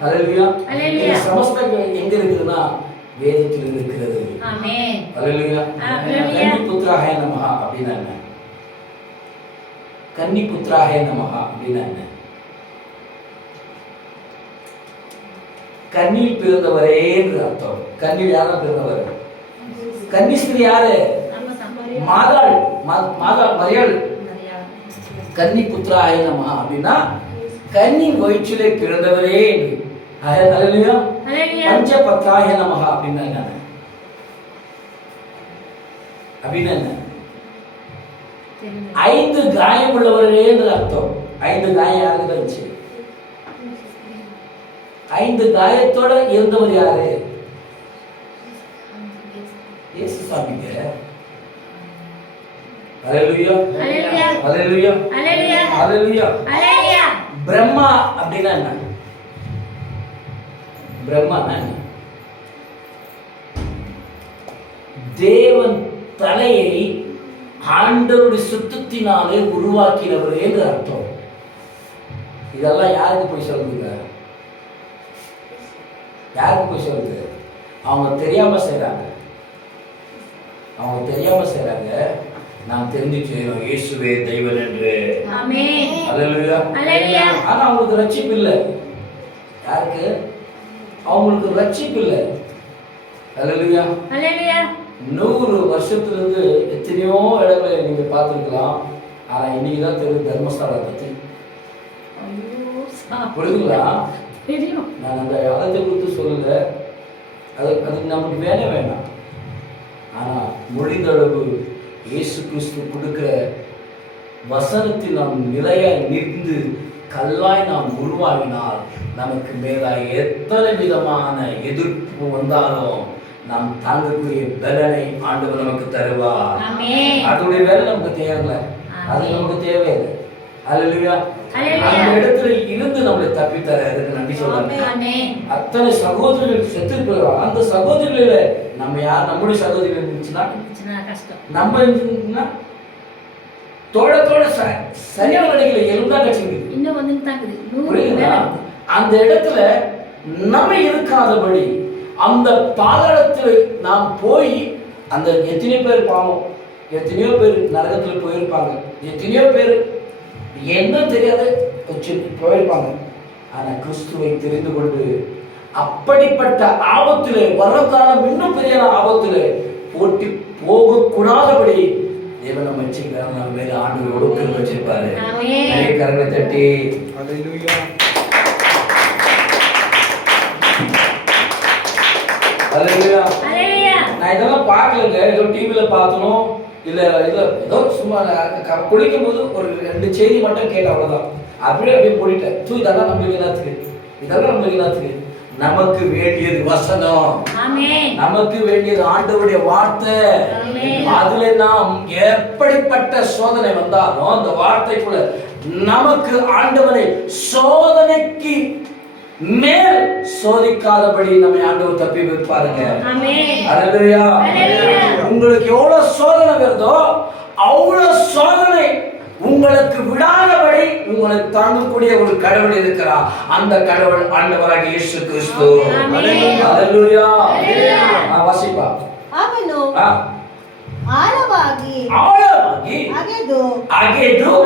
அல்லேலூயா. இந்த சமஸ்தங்கள் எங்க இருக்குதுன்னா வேதத்தில் இருக்கிறது. அல்லேலூயா. கன்னி புத்திராய நமஹ அப்படின்னா என்ன? கன்னி புத்திராய நமஹ அப்படின்னா என்ன? கன்னியில் பிறந்தவரே என்று அர்த்தம். கன்னியில் யாரா பிறந்தவர்? கன்னிஸ்திரி யாரு? மாதாள், மரியாள். கன்னி புத்திராய நமஹ அப்படின்னா கன்னி வயிற்றிலே பிறந்தவரே என்று. அல்லேலூயா. பஞ்ச பத்ராய நமஹ அப்படின்னா என்ன? அப்படின்னா என்ன? 5 காயம் உள்ளவரே என்று அர்த்தம். 5 காயம் யாருக்கு இருந்துச்சு? 5 காயத்தோட இருந்தவர் யாரு? இயேசு சாமிங்க. அல்லேலூயா. அல்லேலூயா. அல்லேலூயா. அல்லேலூயா. பிரம்மா அப்படின்னா என்ன? பிரம்மானா என்ன? தேவன் தலையை ஆண்டவருடைய சுத்தத்தினாலே உருவாக்கினவர் என்று அர்த்தம். இதெல்லாம் யாருக்கு போய் சொல்லுங்க? யாருக்கு போய் சொல்லுது? அவங்க தெரியாம செய்றாங்க. அவங்க தெரியாம செய்றாங்க. நாம் தெரிஞ்சு செய்யணும். இயேசுவே தெய்வன் என்று. ஆமென். அல்லேலூயா. அல்லேலூயா. ஆனா அவங்களுக்கு ரட்சிப்பு இல்லை. யாருக்கு? அவங்களுக்கு ரட்சிப்பு இல்லை. அல்லேலூயா. அல்லேலூயா. 100 வருஷத்திலிருந்து எத்தனையோ இடங்களை நீங்க பார்த்துருக்கலாம். ஆனா இன்னைக்கு தான் தெரியும் தர்மஸ்தலத்தை பத்தி. புரியுதுங்களா? நான் அந்த இடத்தை குறித்து சொல்லல. அதுக்கு நமக்கு வேலை வேண்டாம். ஆனா முடிந்தளவு இயேசு கிறிஸ்து கொடுக்கிற வசனத்தில் நாம் நிலையாய் நின்று கல்லாய் நாம் உருவாகினால் நமக்கு மேலாய் எத்தனை விதமான எதிர்ப்பு வந்தாலும் நாம் தாங்கக்கூடிய பலனை ஆண்டவர் நமக்கு தருவார். அதோடைய வேலை நமக்கு தேவையில்லை. அது நமக்கு தேவையில்லை. அல்லேலூயா. அந்த இடத்துல இருந்து நம்மளை தப்பித்தர அதுக்கு நன்றி சொல்றாங்க. அத்தனை சகோதரர்கள் செத்து போயிடும். அந்த சகோதரிகள நம்ம யார்? நம்முடைய சகோதரிகள் இருந்துச்சுன்னா நம்ம இருந்துச்சுன்னா தோட சரியான நிலைகளை எலும்பா கட்சிங்க. அந்த இடத்துல நம்ம இருக்காதபடி அந்த பாதாளத்தில் நாம் போய் அந்த எத்தனையோ பேர் பாவம், எத்தனையோ பேர் நரகத்தில் போயிருப்பாங்க, எத்தனையோ பேர் என்ன தெரியாத போயிருப்பாங்க. ஆனா கிறிஸ்துவை தெரிந்து கொண்டு அப்படிப்பட்ட ஆபத்திலே வருங்காலம் இன்னும் பெரிய ஆபத்திலே போட்டி போகக்கூடாதபடி தேவன் நம்ம வச்சுக்கிறாங்க. நம்ம மேல ஆண்டு ஒழுக்கம் வச்சிருப்பாரு. கரங்களை தட்டி அல்லேலூயா. அல்லேலூயா. நான் இதெல்லாம் பார்க்கலங்க. ஏதோ டிவியில பார்த்தனும் இல்ல ஏதோ சும்மா குளிக்கும் போது ஒரு 2 செய்தி மட்டும் கேட்ட, அவ்வளவுதான். அப்படியே போயிட்டேன். இதெல்லாம் நம்மளுக்கு என்னத்துக்கு? இதெல்லாம் நம்மளுக்கு என்னத்துக்கு? நமக்கு வேண்டியது வசனம். நமக்கு வேண்டியது ஆண்டவருடைய வார்த்தை. அதுல நாம் எப்படிப்பட்ட சோதனை வந்தாலும் அந்த வார்த்தைக்குள்ள நமக்கு ஆண்டவரை சோதனைக்கு மேல் சோதிக்காதபடி நம்ம ஆண்டவர் தப்பி வைப்பாருங்க. அல்லேலூயா. உங்களுக்கு எவ்வளவு சோதனை வருதோ அவ்வளவு சோதனை உங்களுக்கு விடாதபடி உங்களுக்கு தாங்கக்கூடிய ஒரு கடவுள் இருக்கிறார். அந்த கடவுள் ஆண்டவராகிய இயேசு கிறிஸ்து. அல்லேலூயா. வாசிப்பா. அவனோ ஆழವಾಗಿ ಅಗೆದು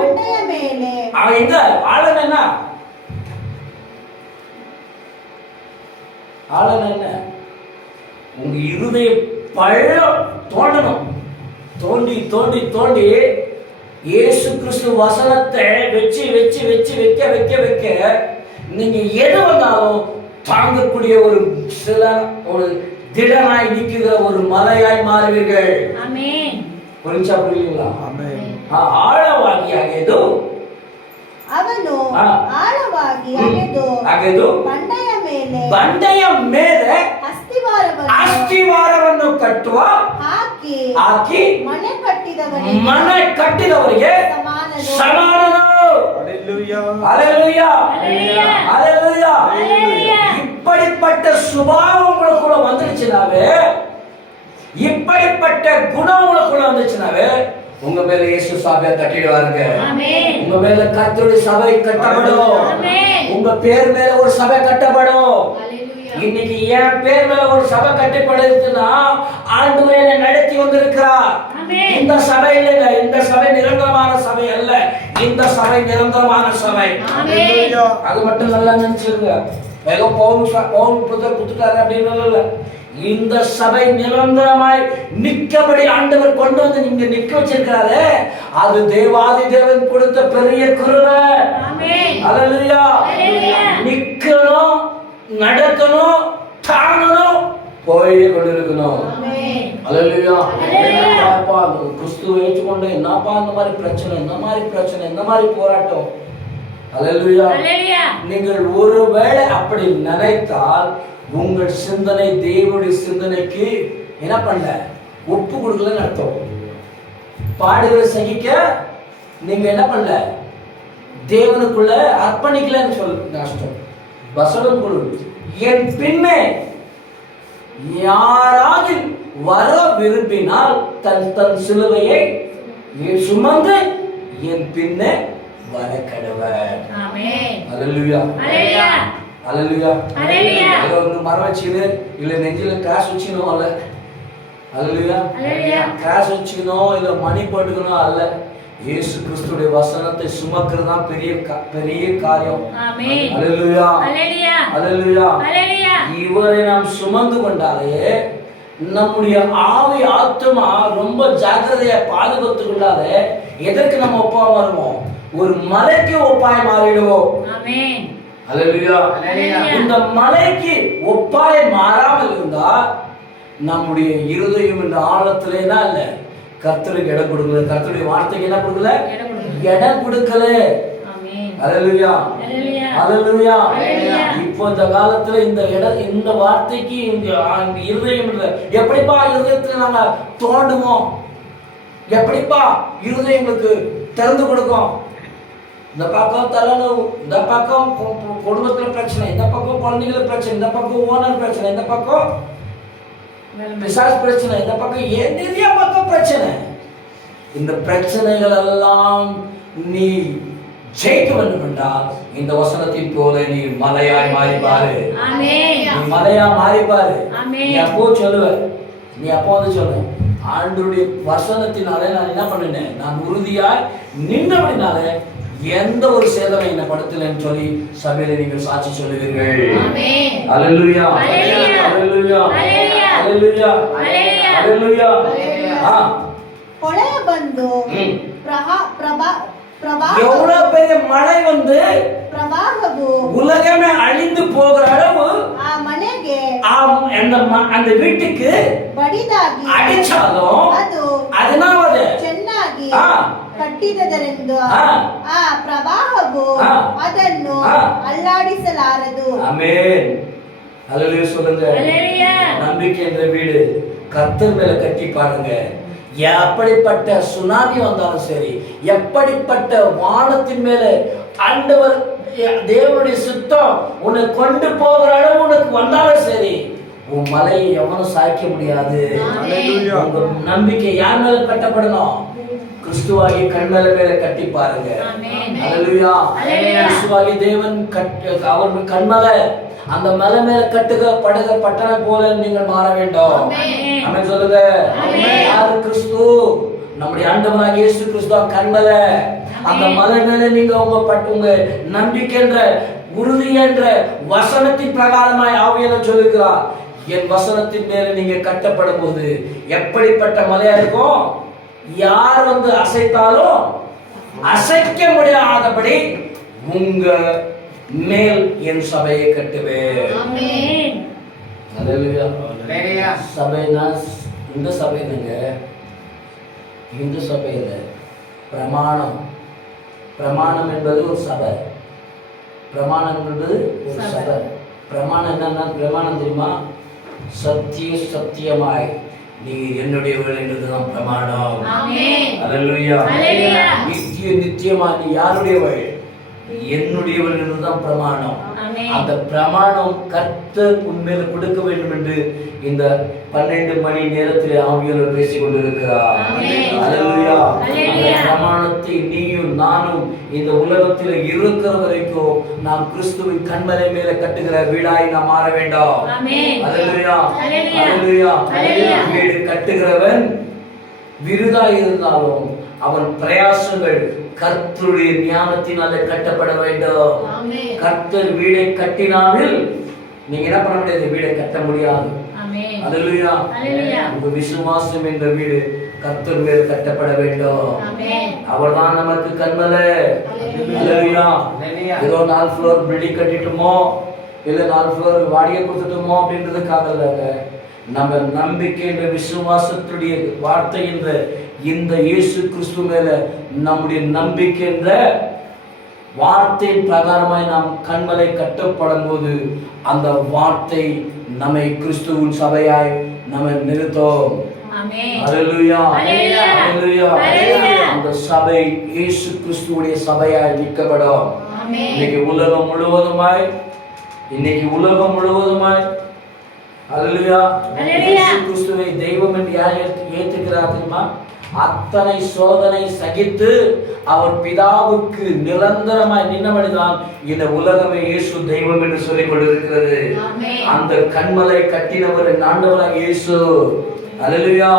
ಬಂಡೆಯ ಮೇಲೆ எங்க ஆழம் என்ன? ஆழம் என்ன? உங்க இருதய பள்ளம் தோண்டணும். தோண்டி தோண்டி தோண்டி இயேசு கிறிஸ்து வசனத்தை வச்சு வச்சு வச்சு வைக்க வைக்க வைக்க நீங்க எது வந்தாலும் தாங்கக்கூடிய ஒரு சில ஒரு திடனாய் நிற்கிற ஒரு மலையாய் மாறுவீர்கள். ஆமென். புரிஞ்சா புரியுங்களா? ಆಮೆನ್. ಆಳವಾಗಿ ಅಗೆದು ಅವನು ಆಳವಾಗಿ ಅಗೆದು ಬಂಡೆಯ ಮೇಲೆ ಅಸ್ತಿವಾರವನ್ನು ಕಟ್ಟುವ ಹಾಕಿ ಮನೆ ಕಟ್ಟಿದವರಿಗೆ ಸಮಾನನು. ஹalleluya. ஹalleluya. ஹalleluya. ஹalleluya. ஹalleluya. இப்படிப்பட்ட சுபாவம் உங்களுக்குள்ள வந்துடுச்சுனாவே, இப்படிப்பட்ட குணம் உங்களுக்குள்ள வந்துச்சுனாவே உங்க மேல இயேசு சபையை கட்டிடுவாருங்க. ஆமென். உங்க மேல கர்த்தருடைய சபை கட்டப்படும். ஆமென். உங்க பேர் மேல ஒரு சபை கட்டப்படும். ஹalleluya. இன்னைக்கு என் பேர் மேல ஒரு சபை கட்டப்படுதுன்னா ஆண்டவர் என்னை நடத்தி வந்திருக்கிறார். ஆமென். இந்த சபை இல்லைங்க, இந்த சபை நிரந்தரமான சபை அல்ல, இந்த சபை நிரந்தரமான சபை. ஆமென். அது மட்டும் நல்லா நினைச்சிருங்க. ஏதோ பவுல் புத்துட்டாரு அப்படின்னு இல்ல. இந்த சபை நிரந்தரமாய் நிற்கபடி ஆண்டவர் கொண்டு வந்து நீங்க நிக்க வச்சிருக்காரு. அது தேவாதி தேவன் கொடுத்த பெரிய கிருபை. ஆமென். ஹalleluya. ஹalleluya. நிக்கணும், நடக்கணும், தாங்கணும், போய் கொண்டிருக்கணும். ஆமென். ஹalleluya. ஹalleluya. அப்பா கிறிஸ்துவை ஏற்றுக்கொண்டு என்னப்பா இந்த மாதிரி பிரச்சனை, இந்த மாதிரி போராட்டம். ஹalleluya. ஹalleluya. நீங்கள் ஒருவேளை அப்படி நினைத்தால் உங்கள் சிந்தனை தேவனுடைய சிந்தனைக்கு என்ன பண்ணல, ஒப்பு கொடுக்கலன்னு அர்த்தம். பாடுகளை சகிக்க நீங்க என்ன பண்ணல, தேவனுக்குள்ள அர்ப்பணிக்கலன்னு சொல்ல அர்த்தம். வசனம் கொடு, என் பின்னே யாராவது வர விரும்பினால் தன் தன் சிலுவையை சுமந்து என் பின்னே வர கடவர். ஆமென். ஹalleluya. ஹalleluya. ஹalleluya. ஹalleluya. ஏதோ ஒரு மரம் வச்சினு இல்ல நெஞ்சில கிராஸ் வச்சினோ அல்ல. ஹalleluya. ஹalleluya. கிராஸ் வச்சினோ இல்ல மணி போட்டுக்கணும் அல்ல. இயேசு கிறிஸ்துவின் வசனத்தை சுமக்கிறது தான் பெரிய காரியம். ஆமென். ஹalleluya. ஹalleluya. ஹalleluya. ஹalleluya. இவரை நாம் சுமந்து கொண்டாலே நம்முடைய ஆவி ஆத்மா ரொம்ப ஜாக்கிரதையா பாதுகாத்து கொண்டாலே எதற்கு நம்ம ஒப்பா வருவோம், ஒரு மலைக்கு ஒப்பாய் மாறிடுவோம். ஆமென். ஹalleluya. இந்த மலைக்கு ஒப்பாய் மாறாமல் இருந்தா நம்முடைய இருதயம் இந்த ஆழத்திலே தான் இல்ல, கர்த்தருக்கு இடம் கொடுக்கல, கர்த்தருடைய வார்த்தைக்கு என்ன கொடுக்கல, இடம் கொடுக்கல. ஆமென். ஹalleluya. ஹalleluya. ஹalleluya. ஹalleluya. இப்போ இந்த காலத்துல இந்த வார்த்தைக்கு இந்த இருதயம் இல்ல. எப்படிப்பா இருதயத்துல நாங்க தோண்டுவோம், எப்படிப்பா இருதயங்களுக்கு திறந்து கொடுக்கும். இந்த பக்கம் தலைநோவு, இந்த பக்கம் குடும்பத்துல பிரச்சனை, இந்த பக்கம் குழந்தைகள பிரச்சனை, இந்த பக்கம் ஓனர் பிரச்சனை, இந்த பக்கம் பிசாசு பிரச்சனை, இந்த பக்கம் எதிரியா பக்கம் பிரச்சனை. இந்த பிரச்சனைகள் எல்லாம் நீ ஜெயிக்க வேண்டும் என்றால் இந்த வசனத்தின் போல நீ மலையாய் மாறிப்பாரு. ஆமென். நீ மலையா மாறிப்பாரு. ஆமென். நீ அப்போ சொல்லுவ, நீ அப்போ வந்து சொல்ல, ஆண்டவருடைய வசனத்தினாலே நான் என்ன பண்ணினேன், நான் உறுதியாய் நின்றபடினாலே எந்த ஒரு சேதனை என்ன படுத்தலன்னு சொல்லி சபையில நீங்கள் சாட்சி சொல்லுவீர்கள். ஆமென். ஹalleluya. ஹalleluya. ஹalleluya. ஹalleluya. ஹalleluya. ஹalleluya. ஹalleluya. ಹೊಳೆಯ ಬಂದು எவ்வளவு பெரிய மழை வந்து ಪ್ರವಾಹವು உலகமே அழிந்து போகிற அளவு ಆ ಮನೆಗೆ அந்த வீட்டுக்கு ಬಡಿದಾಗಿ அடிச்சாலும் ಅದು அதனால ಚೆನ್ನಾಗಿ ಕಟ್ಟಿದರೆಂದು ಆ ಪ್ರವಾಹವು ಅದನ್ನು ಅಲ್ಲಾಡಿಸಲಾರದು. ஆமென். ஹalleluya சொல்லுங்க. ஹalleluya. நம்பிக்கை என்ற வீடு கர்த்தர் மேல கட்டி பாருங்க. எப்படிப்பட்ட சுனாமி வந்தாலும் சரி, எப்படிப்பட்ட வானத்தின் மேல ஆண்டவர் தேவனுடைய சித்தம் உன்னை கொண்டு போகிற அளவு உனக்கு வந்தாலும் சரி, உன் மலையை எவனும் சாய்க்க முடியாது. உங்க நம்பிக்கை யார் மேல கட்டப்படணும், கிறிஸ்துவாகி கண்மலை மேல கட்டி பாருங்க. ஹalleluya. கிறிஸ்துவாகி தேவன் அவர் கண்மலை, அந்த மலை மேல கட்டுக படுக பட்டணம் போல நீங்கள் மாற வேண்டும். ஆமென் சொல்லுங்க. யாரு கிறிஸ்து, நம்முடைய ஆண்டவராகிய இயேசு கிறிஸ்து கண்மலை. அந்த மலை மேல நீங்க உங்க நம்பிக்கை என்ற உறுதி என்ற வசனத்தின் பிரகாரமாய் ஆவியானவர் சொல்லுகிறார். என் வசனத்தின் மேல நீங்க கட்டப்படும் போது எப்படிப்பட்ட மலையா இருக்கும், யார் வந்து அசைத்தாலும் அசைக்க முடியாதபடி உங்க மேல் என் சபையை கட்டுவேன். ஆமென். அல்லேலூயா. சபைனா இந்த சபைங்க, இந்து சபையில பிரமாணம். பிரமாணம் என்பது ஒரு சபை. பிரமாணம் என்பது ஒரு சபை. பிரமாணம் என்னன்னா, பிரமாணம் தெரியுமா? சத்தியமாய் நீ என்னுடையவள் என்றதுதான் பிரமாணம். அல்லேலூயா. நித்தியமா நீ யாருடையவள்? என்னுடையவள் என்றுதான் பிரமாணம். அந்த பிரமாணம் கர்த்தர் உண்மையில கொடுக்க வேண்டும் என்று இந்த 12 மணி நேரத்தில் ஆவியானவர் பேசிக் கொண்டிருக்கிறார். அல்லேலூயா. அந்த பிரமாணத்தை நீயும் நானும் இந்த உலகத்தில் இருக்கிற வரைக்கும் நாம் கிறிஸ்துவின் கண்மலை மேல கட்டுகிற வீடாய் நாம் மாற வேண்டும். அல்லேலூயா. அல்லேலூயா. வீடு கட்டுகிறவன் விருதாய் இருந்தாலும் அவன் பிரயாசங்கள் கர்த்தருடைய ஞானத்தினாலே கட்டப்பட வேண்டும். கர்த்தர் வீடை கட்டினாவில் நீங்க என்ன பண்ண முடியாது? வீடை கட்ட முடியாது. அல்லேலூயா. உங்க விசுவாசம் என்ற வீடு கர்த்தர் மேல் கட்டப்பட வேண்டும். அவர்தான் நமக்கு கண்மலை. அல்லேலூயா. ஏதோ 4 ஃப்ளோர் பில்டிங் கட்டிட்டோமோ இல்ல 4 ஃப்ளோர் வாடகை கொடுத்துட்டோமோ அப்படின்றதுக்காக இல்ல. நம்ம நம்பிக்கை என்ற விசுவாசத்துடைய வார்த்தை இந்த இயேசு கிறிஸ்து மேல நம்முடைய நம்பிக்கை என்ற வார்த்தையின் பிரகாரமாய் நாம் கண்மலை கட்டப்படும் போது அந்த வார்த்தை நம்மை கிறிஸ்துவின் சபையாய் நம்ம நிறுத்தும். அல்லேலூயா. அல்லேலூயா. அந்த சபை இயேசு கிறிஸ்துவுடைய சபையாய் நிற்கப்படும். இன்னைக்கு உலகம் முழுவதுமாய் அல்லேலூயா இயேசு கிறிஸ்துவை தெய்வம் என்று யார் ஏற்றுகிறார் தெரியுமா? அத்தனை சோதனை சகித்து அவர் பிதாவுக்கு நிரந்தரமாய் நின்னபடிதான் இந்த உலகமே இயேசு தெய்வம் என்று சொல்லிக் கொண்டிருக்கிறது. அந்த கண்மலை கட்டினவர் ஆண்டவராக இயேசு. அல்லேலூயா.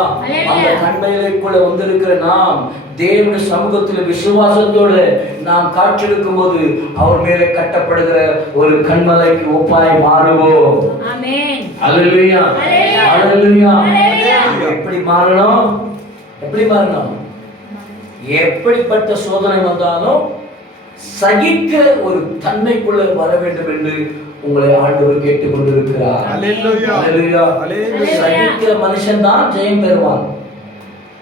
அந்த கண்மலைக்குள்ள வந்திருக்கிற நாம் தேவனுடைய சமூகத்தில் விசுவாசத்தோடு நாம் காட்சியளிக்கும் போது அவர் மேலே கட்டப்படுகிற ஒரு கண்மலைக்கு ஒப்பாய் மாறுவோம். அல்லேலூயா. அல்லேலூயா. எப்படி மாறணும்? எப்படிப்பட்ட சோதனை வந்தாலும் சகிக்க ஒரு தன்மைக்குள்ள வர வேண்டும் என்று உங்களை ஆண்டவர் கேட்டுக் கொண்டிருக்கிறார். அல்லேலூயா. சகிக்கிற மனுஷன் தான் ஜெயம் பெறுவான்.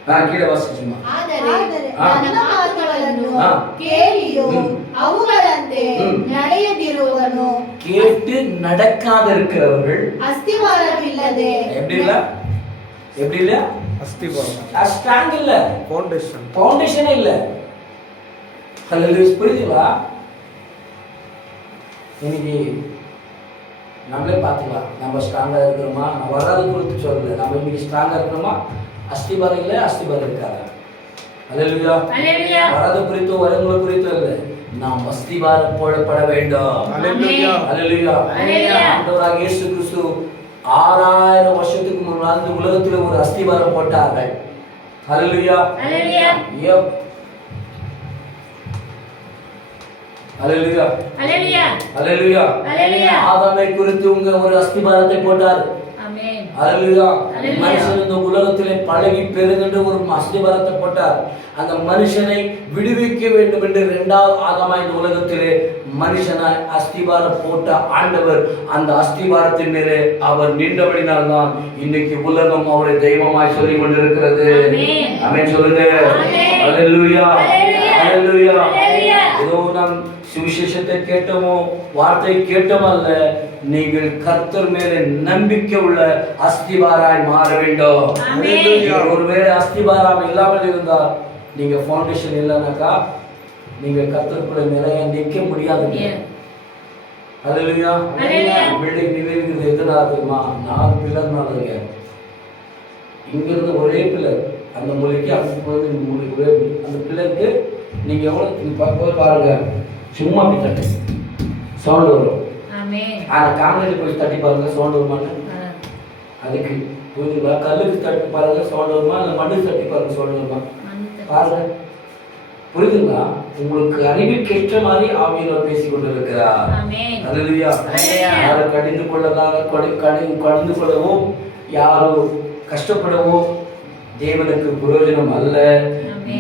நான் கீழே வாசிச்சுமா. ನನ್ನ ಮಾತುಗಳನ್ನು ಕೇಳಿಯೋ ಅವುಗಳಂತೆ ನಡೆಯದಿರುವನು. கேட்டு நடக்காத இருக்கிறவர்கள் ಅಸ್ತಿವಾರವಿಲ್ಲದೆ எப்படி இல்ல ஸ்ட்ராங் இல்ல, ஃபவுண்டேஷன் இல்ல. அல்லேலூயா. புரியுதுங்களா? இன்னைக்கு நம்மளே பார்த்துக்கலாம், நம்ம ஸ்ட்ராங்கா இருக்கிறோமா? நம்ம வராது குறித்து சொல்லல. நம்ம இன்னைக்கு ஸ்ட்ராங்கா இருக்கிறோமா? அஸ்திபாரம் இல்ல, அஸ்திபாரம் இருக்காது. அல்லேலூயா. வராது குறித்தோ வரங்களை குறித்தோ இல்லை, நாம் அஸ்திபாரம் போடப்பட வேண்டும். அல்லேலூயா. ஆண்டவராகிய இயேசு கிறிஸ்து 6000 வருஷத்துக்கு முன்னால் இந்த உலகத்துல ஒரு அஸ்திபாரம் போட்டார்கள். அல்லேலூயா. அல்லேலூயா. ஆதாமை குறித்து ஒரு அஸ்திபாரத்தை போட்டார். அல்லேலூயா. மனுஷன் இந்த உலகத்திலே பழகி பெருகின்ற ஒரு அஸ்திபாரத்தை போட்டார். அந்த மனுஷனை விடுவிக்க வேண்டும் என்று 2வது ஆதாமாய் இந்த உலகத்திலே மனுஷனாய் அஸ்திபாரம் போட்ட ஆண்டவர் அந்த அஸ்திபாரத்தின் மேலே அவர் நின்றபடினால் தான் இன்னைக்கு உலகம் அவரை தெய்வமாய் சொல்லிக் கொண்டிருக்கிறது. ஆமென் சொல்லுங்க. அல்லேலூயா. அல்லேலூயா. ஏதோ நாம் சுவிசேஷத்தை கேட்டோமோ வார்த்தை கேட்டோம் அல்ல, நீங்கள் கர்த்தர் மேலே நம்பிக்கை உள்ள அஸ்திபாராய் மாற வேண்டும். ஒருவேளை அஸ்திபாரம் இல்லாமல் இருந்தால், நீங்க ஃபவுண்டேஷன் இல்லைனாக்கா நீங்க கர்த்தருக்குள்ள நிலையா நிற்க முடியாது. அல்லேலூயா. பில்டிங் நிலைக்கிறது எதுனா தெரியுமா? 4 பில்லர்னால. இங்கிருந்து ஒரே பில்லர், அந்த மூலைக்கு அந்த மூலைக்கு ஒரே அந்த பில்லருக்கு நீங்க எவ்வளவு பாருங்க, சும்மா அப்படி தட்டு சவுண்ட் வரும். ஆனா காங்கிரீட் போய் தட்டி பாருங்க சவுண்ட் வருமானு. அதுக்கு புரியுதுங்களா? கல்லுக்கு தட்டி பாருங்க சவுண்ட் வருமா, இல்லை மண்ணுக்கு தட்டி பாருங்க சவுண்ட் வருமா? பாருங்க. புரியுதுங்களா? உங்களுக்கு அறிவுக்கேற்ற மாதிரி ஆவியானவர் பேசிக் கொண்டிருக்கிறார். அல்லேலூயா. யாரும் கடிந்து கொள்ளவோ யாரோ கஷ்டப்படவோ தேவனுக்கு பிரயோஜனம் அல்ல.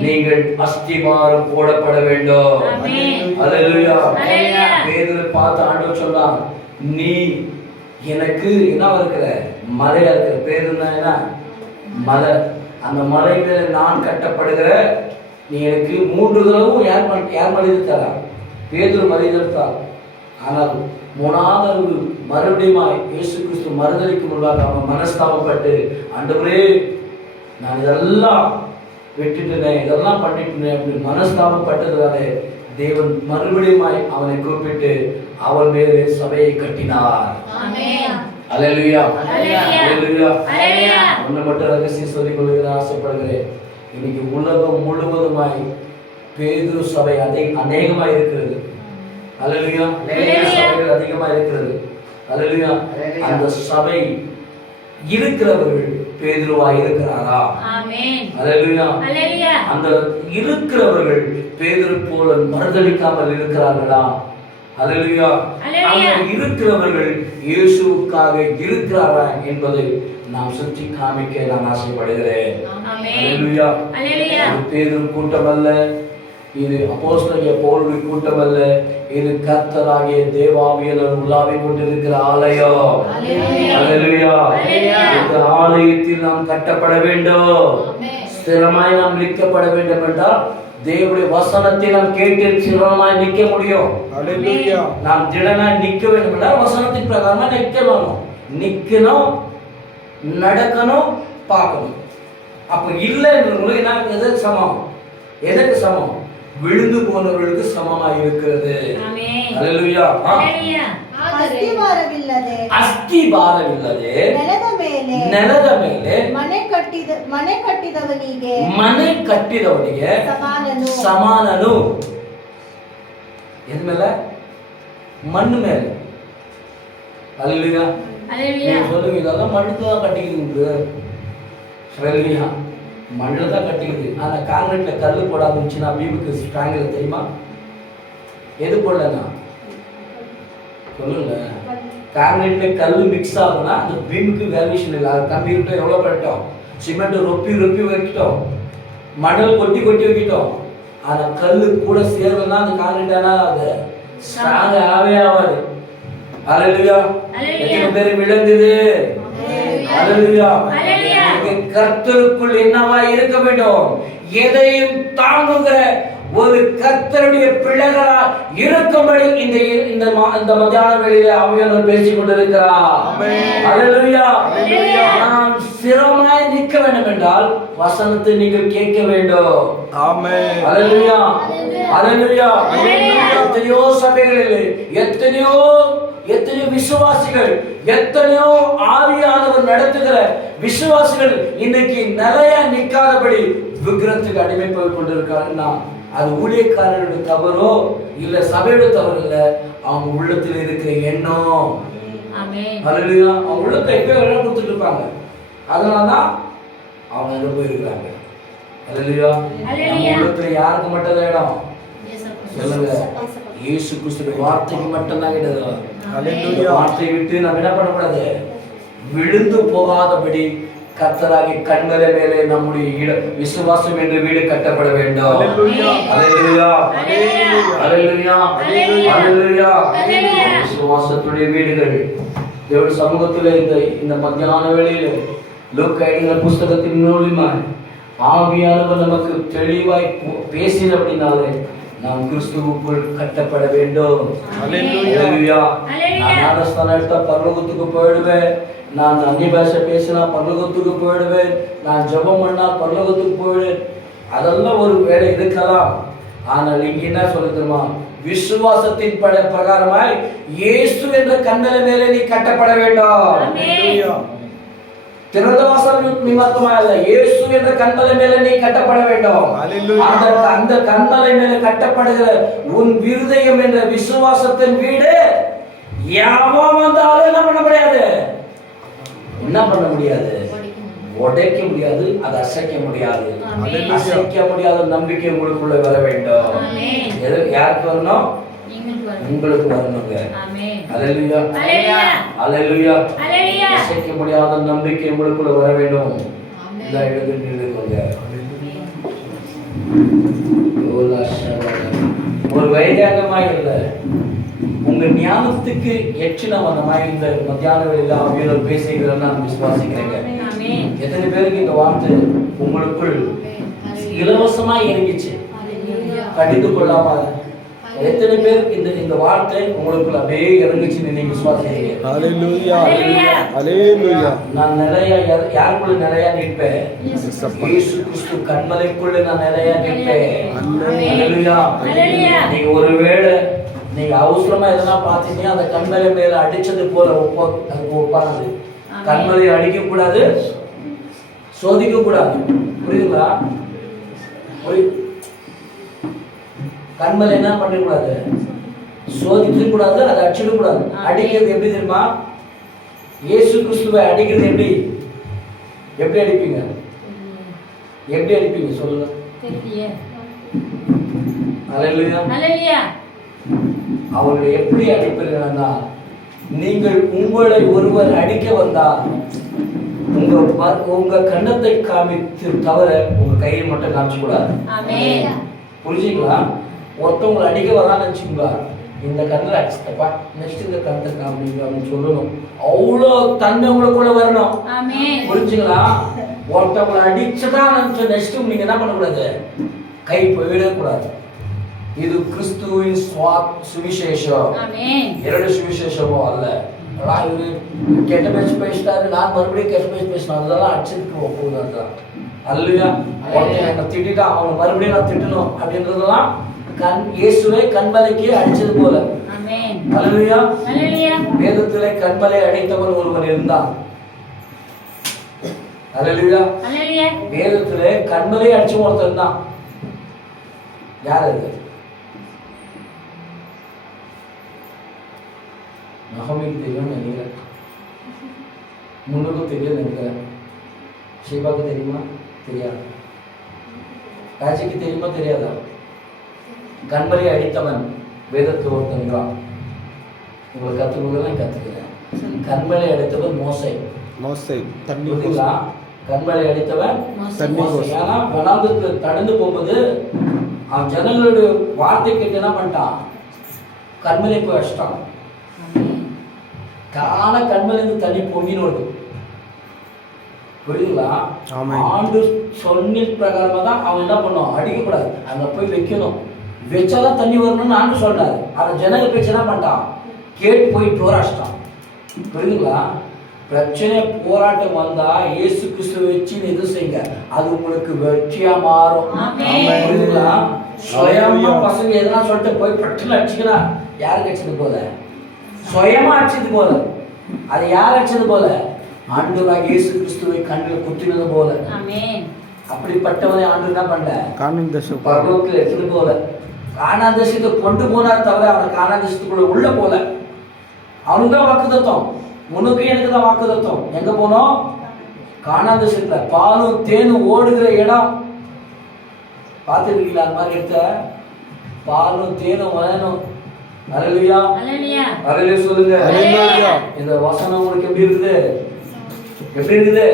நீங்கள் அஸ்திவாரம் போடப்பட வேண்டும். அல்லேலூயா. பேதுரு பார்த்து ஆண்டவர் சொன்னான், நீ எனக்கு என்ன இருக்கிற மலையா இருக்கிற. பேதுருன்னா என்ன? மலை. அந்த மலை மேல நான் கட்டப்படுகிற, நீ எனக்கு 3 தடவும் யார் மனிதத்தரா? பேதுரு மனிதத்தார். ஆனால் 3வது மறுபடியும் இயேசு கிறிஸ்து மறுதலிக்கு முன்பாக அவன் மனஸ்தாபப்பட்டு, ஆண்டவரே நான் இதெல்லாம் விட்டுட்டேன், இதெல்லாம் பண்ணிட்டேன் அப்படி மனஸ்தாபப்பட்டதுனால தேவன் மறுபடியும் அவனை கூப்பிட்டு அவன் மேலே சபையை கட்டினார். அல்லேலூயா. ஒண்ணு மட்டும் ரகசியம் சொல்லிக் கொள்கிற ஆசைப்படுகிறேன். இன்னைக்கு உலகம் முழுவதுமாய் பேதுரு சபை அநேகமாய் இருக்கிறது. அல்லேலூயா. சபைகள் அதிகமா இருக்கிறது. அல்லேலூயா. அந்த சபை இருக்கிறவர்கள் பேதுருவாய் இருக்கிறாரா? அல்லேலூயா. அந்த இருக்கிறவர்கள் பேதுரு போல மறுதலிக்காமல் இருக்கிறார்களா? அல்லேலூயா. அங்க இருக்கிறவர்கள் இயேசுவுக்காக இருக்கிறாரா என்பதை நாம் சுற்றி காமிக்க நான் ஆசைப்படுகிறேன். அல்லேலூயா. பேதுரு கூட்டம் அல்ல, இது அப்போஸ்தலனாகிய பவுலுடைய கூட்டம் அல்ல, இது கர்த்தராகிய தேவாவியனர் உலாவிக் கொண்டிருக்கிற ஆலயம். அல்லேலூயா. இந்த ஆலயத்தில் நாம் கட்டப்பட வேண்டும். ஸ்திரமாய் நாம் நிற்கப்பட வேண்டும் என்றால் தேவனுடைய வசனத்தை நாம் கேட்டு ஸ்திரமாய் நிற்க முடியும். நாம் திடனாய் நிற்க வேண்டும் என்றால் வசனத்தின் பிரகாரமா நிற்கணும், நடக்கணும், பார்க்கணும். அப்ப இல்லை என்றவங்களுக்கு என்ன? எதற்கு சமம்? எதற்கு சமம்? விழுந்து போனவர்களுக்கு சமமாக இருக்கிறது. அல்லேலூயா. ಅಸ್ತಿಭಾರವಿಲ್ಲದೆ ನೆಲದ ಮೇಲೆ ಮನೆ ಕಟ್ಟಿದವನಿಗೆ ಸಮಾನನು. ಎದ್ಮೇಲೆ மண்ணு மேல. அல்லேலூயா. சொல்லுங்க, இதெல்லாம் மண்ணு தான் கட்டிக்குது. அல்லேலூயா. மண்ணில் தான் கட்டிக்குது. ஆனா காங்கிரீட்ல கல்லு போடாது இருந்துச்சுன்னா பீமுக்கு ஸ்ட்ராங்கில் தெரியுமா? எது போடலன்னா சொல்லுங்க. காங்கிரீட்ல கல்லு மிக்ஸ் ஆகுனா அந்த பீமுக்கு வேல்யூஷன் இல்லை. அது கம்பி விட்டோம், எவ்வளோ பண்ணிட்டோம், சிமெண்ட் ரொப்பி வைக்கிட்டோம், மணல் கொட்டி வைக்கிட்டோம். ஆனா கல்லு கூட சேர்ந்தா அந்த காங்கிரீட் ஆனா அது ஸ்ட்ராங் ஆகாது. அல்லேலூயா. எத்தனை பேர் விளங்குது? அல்லேலூயா. கர்த்தருக்குள் என்னவா இருக்க வேண்டும்? எதையும் தாங்குகிற ஒரு கர்த்தருடைய பிள்ளைகளா இருக்கும்படி இந்த மத்தியான வேளையிலே ஆவியானவர் பேசிக் கொண்டிருக்கிறார். அல்லேலூயா. நாம் ஸ்திரமாய் நிற்க வேண்டும் என்றால் வசனத்தை நீங்கள் கேட்க வேண்டும். ஆமென். அல்லேலூயா. அல்லேலூயா. எத்தனையோ சபைகளிலே எத்தனையோ விசுவாசிகள், எத்தனையோ ஆவியானவர் நடத்துகிற விசுவாசிகள் இன்னைக்கு நிலையா நிற்காதபடி விக்கிரத்துக்கு அடிமைப்பட்டு கொண்டிருக்காங்கன்னா அது ஊழியக்காரருடைய தவறோ இல்ல சபையோட தவறு இல்ல, அவங்க உள்ளத்தில் இருக்கிற எண்ணம். அல்லேலூயா. அவங்க உள்ளத்தை எப்போ இடம் கொடுத்துட்டு இருப்பாங்க, அதனாலதான் அவங்க அங்க போயிருக்கிறாங்க. அல்லேலூயா. நம்ம உள்ளத்துல யாருக்கு மட்டும் தான் இடம்? சொல்லுங்க. இயேசு கிறிஸ்துவின் வார்த்தைக்கு மட்டும்தான் இடம். வார்த்தையை விட்டு நம்ம என்ன பண்ணக்கூடாது? விழுந்து போகாதபடி கர்த்தராகிய கண்மலை மேலே நம்முடைய விசுவாசம் என்ற வீடு கட்டப்பட வேண்டும். அல்லேலூயா. அல்லேலூயா. அல்லேலூயா. விசுவாசத்துடைய வீடுகள் தேவனுடைய சமூகத்தில் இந்த மத்தியான வேளையில லூக்கா எழுதின புஸ்தகத்தின் மூலமா ஆவியானவர் நமக்கு தெளிவாய் பேசின அப்படின்னாலே நாம் கிறிஸ்துவுக்குள் கட்டப்பட வேண்டும். அல்லேலூயா. நான் ஞானஸ்தானம் எடுத்தா பரலோகத்துக்கு போயிடுவேன், நான் அந்நிய பாஷை பேசினா பரலோகத்துக்கு போயிடுவேன், நான் ஜெபம் பண்ணா பரலோகத்துக்கு போயிடுவேன். அதெல்லாம் ஒரு வேலை இருக்கலாம். ஆனால் இங்க என்ன சொல்ல தெரியுமா? விசுவாசத்தின் பிரகாரமாய் இயேசு என்ற கண்மலை மேலே நீ கட்டப்பட வேண்டும். திறந்த வாசல் நிமித்தமா அல்ல, இயேசு என்ற கண்மலை மேல நீ கட்டப்பட வேண்டும். அந்த கண்மலை மேல கட்டப்படுகிற உன் இருதயம் என்ற விசுவாசத்தின் வீடு யாவன் வந்தாலும் என்ன பண்ண முடியாது? என்ன பண்ண முடியாது? உடைக்க முடியாது, அதை அசைக்க முடியாது. அசைக்க முடியாத நம்பிக்கை உங்களுக்குள்ள வர வேண்டும். யாருக்கு வரணும்? உங்களுக்கு வரணுங்க. அல்லேலூயா. அல்லேலூயா. அசைக்க முடியாத நம்பிக்கை உங்களுக்குள்ள வர வேண்டும். எல்லா எழுதுங்க. ஒரு வைராகமாய் இல்லை, உங்க ஞானத்துக்கு எச்சினவனமாய் இந்த மத்தியான வேளையில ஆவியானவர் பேசுகிறேன்னு நான் விசுவாசிக்கிறேங்க. எத்தனை பேருக்கு இந்த வார்த்தை உங்களுக்குள் இலவசமா இறங்கிச்சு, கடிந்து கொள்ளாம? எத்தனை பேருக்கு இந்த வார்த்தை உங்களுக்குள்ள அப்படியே இறங்குச்சுன்னு நீங்க விசுவாசிக்கிறீங்க? ஹல்லேலூயா ஹல்லேலூயா. நான் நிறைய யாருக்குள்ள நிறைய நிற்பேன்? இயேசு கிறிஸ்து கண்மலைக்குள்ள நான் நிறைய நிற்பேன். ஹல்லேலூயா. நீங்க ஒருவேளை நீங்க அவசரமா எதனா பார்த்தீங்கன்னா அந்த கண்மலை மேல அடிச்சது போல அதுக்கு ஒப்பானது. கண்மலை அடிக்க கூடாது, சோதிக்க கூடாது. புரியுதுங்களா? கண்மலை என்ன பண்ணக்கூடாது, சோதிக்க கூடாது, அதை அடிச்சிட கூடாது. அடிக்கிறது எப்படி தெரியுமா? இயேசு கிறிஸ்துவை அடிக்கிறது எப்படி எப்படி அடிப்பீங்க? எப்படி அடிப்பீங்க சொல்லுங்க? ஹல்லேலூயா. அவர்களை எப்படி அடிப்பீர்கள்னா, நீங்கள் உங்களை ஒருவர் அடிக்க வந்தால் உங்க கண்ணத்தை காமித்து தவிர உங்க கையை மட்டும் காமிச்சு கூடாது. புரிஞ்சுங்களா? ஒருத்தவங்களை அடிக்க வரான்னு வச்சுங்களா, இந்த கண்ணில் அடிச்சுட்டப்பா, நெக்ஸ்ட் இந்த கண்ணத்தை காமிங்க அப்படின்னு சொல்லணும். அவ்வளோ தன்மை உங்களுக்குள்ள வரணும். புரிஞ்சுங்களா? ஒருத்தவங்களை அடிச்சுதான் நினைச்ச நெக்ஸ்ட் நீங்க என்ன பண்ணக்கூடாது, கை போயிடக்கூடாது. இது கிறிஸ்துவின் சுவிசேஷம், இரண்டு சுவிசேஷமோ அல்ல. இவரு கெட்ட பேச்சு பேசிட்டாரு, நான் மறுபடியும் கெட்ட பேச்சு பேசினேன், அதெல்லாம் அடிச்சதுக்கு ஒப்புதான். அல்லையா? ஒருத்தன் திட்டான், அவனை மறுபடியும் நான் திட்டணும் அப்படின்றதெல்லாம் இயேசுவை கண்மலைக்கு அடிச்சது போல. அல்லையா? வேதத்திலே கண்மலை அடித்தவன் ஒருவன் இருந்தான். அல்லையா? வேதத்திலே கண்மலை அடிச்ச ஒருத்தன் தான். யார் அது? நகோமிக்கு தெரியும் நினைக்கிறேன், முன்னுக்கும் தெரியும் நினைக்கிறேன். ஷீபாக்கு தெரியுமா? தெரியாது. ராஜிக்கு தெரியுமா? தெரியாதா? கண்மலை அடித்தவன் வேதத்தில் ஒருத்தன். உங்களுக்கு கற்றுக்கலாம் கற்றுக்கிறேன். கண்மலை அடித்தவன் மோசே. கண்மலை அடித்தவன் ஏன்னா வனாந்தரத்துல கடந்து போகும்போது அவன் ஜனங்களுடைய வார்த்தை கேட்டு என்ன பண்ணிட்டான், கண்மலை போய் அடிச்சிட்டான். தான கண்மலிருந்து தண்ணி பொங்கின்னு வருது. புரியுதுங்களா? ஆண்டு சொன்ன பிரகாரமா தான் அவன் என்ன பண்ணுவான், அடிக்கக்கூடாது, அங்க போய் வைக்கணும். வச்சாதான் தண்ணி வரணும்னு ஆண்டு சொல்றாரு. அவன் ஜனங்க பேச்சு என்ன பண்ணிட்டான், கேட்டு போய் போராடிட்டான். புரியுதுங்களா? பிரச்சனை போராட்டம் வந்தா இயேசு கிறிஸ்துவை வச்சு எது செய்யுங்க, அது உங்களுக்கு வெற்றியா மாறும். புரியுதுங்களா? சுயமா பசங்க எதனா சொல்லிட்டு போய் பட்டுன்னு அடிச்சுக்கிறா, யாருக்கு அடிச்சது போல, சுயமா அடிச்சது போல. அது யார் அடிச்சது போல, ஆண்டவராகிய இயேசு கிறிஸ்துவை கண்ணில் குத்தினது போல. அப்படிப்பட்டவனை ஆண்டு என்ன பண்ண, பரலோகத்தில் எடுத்தது போல. கானான் தேசத்துக்கு கொண்டு போனார் தவிர அவனை கானான் தேசத்துக்குள்ள உள்ள போல. அவனுக்கு தான் வாக்குத்தத்தம், உனக்கு எனக்கு தான் வாக்குத்தத்தம். எங்க போனோம்? கானான் தேசத்துல பாலும் தேனும் ஓடுகிற இடம். பார்த்துருக்கீங்களா? அது மாதிரி எடுத்த பாலும் தேனும் வேணும். அல்லேலூயா அல்லேலூயா சொல்லுங்க. இந்த வசனம் உங்களுக்கு எப்படி இருக்குது? எப்படி இருக்குது?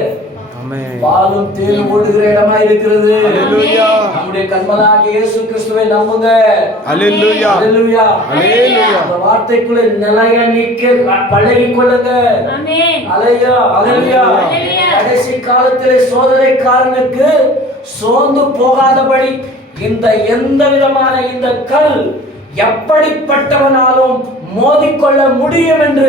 பாலும் தேனும் ஓடுகிற இடமா இருக்கிறது. நம்முடைய கண்மலையாகிய இயேசு கிறிஸ்துவை நம்புங்க. அல்லேலூயா அல்லேலூயா அல்லேலூயா. அந்த வார்த்தைக்குள்ள நிலையா நிக்க பழகிக் கொள்ளுங்க. ஆமென். அல்லேலூயா அல்லேலூயா. கடைசி காலத்திலே சோதனைக்காரனுக்கு சோர்ந்து போகாதபடி இந்த எந்த விதமான இந்த கல் எப்படிப்பட்டவனாலும் மோதிக்கொள்ள முடியும் என்று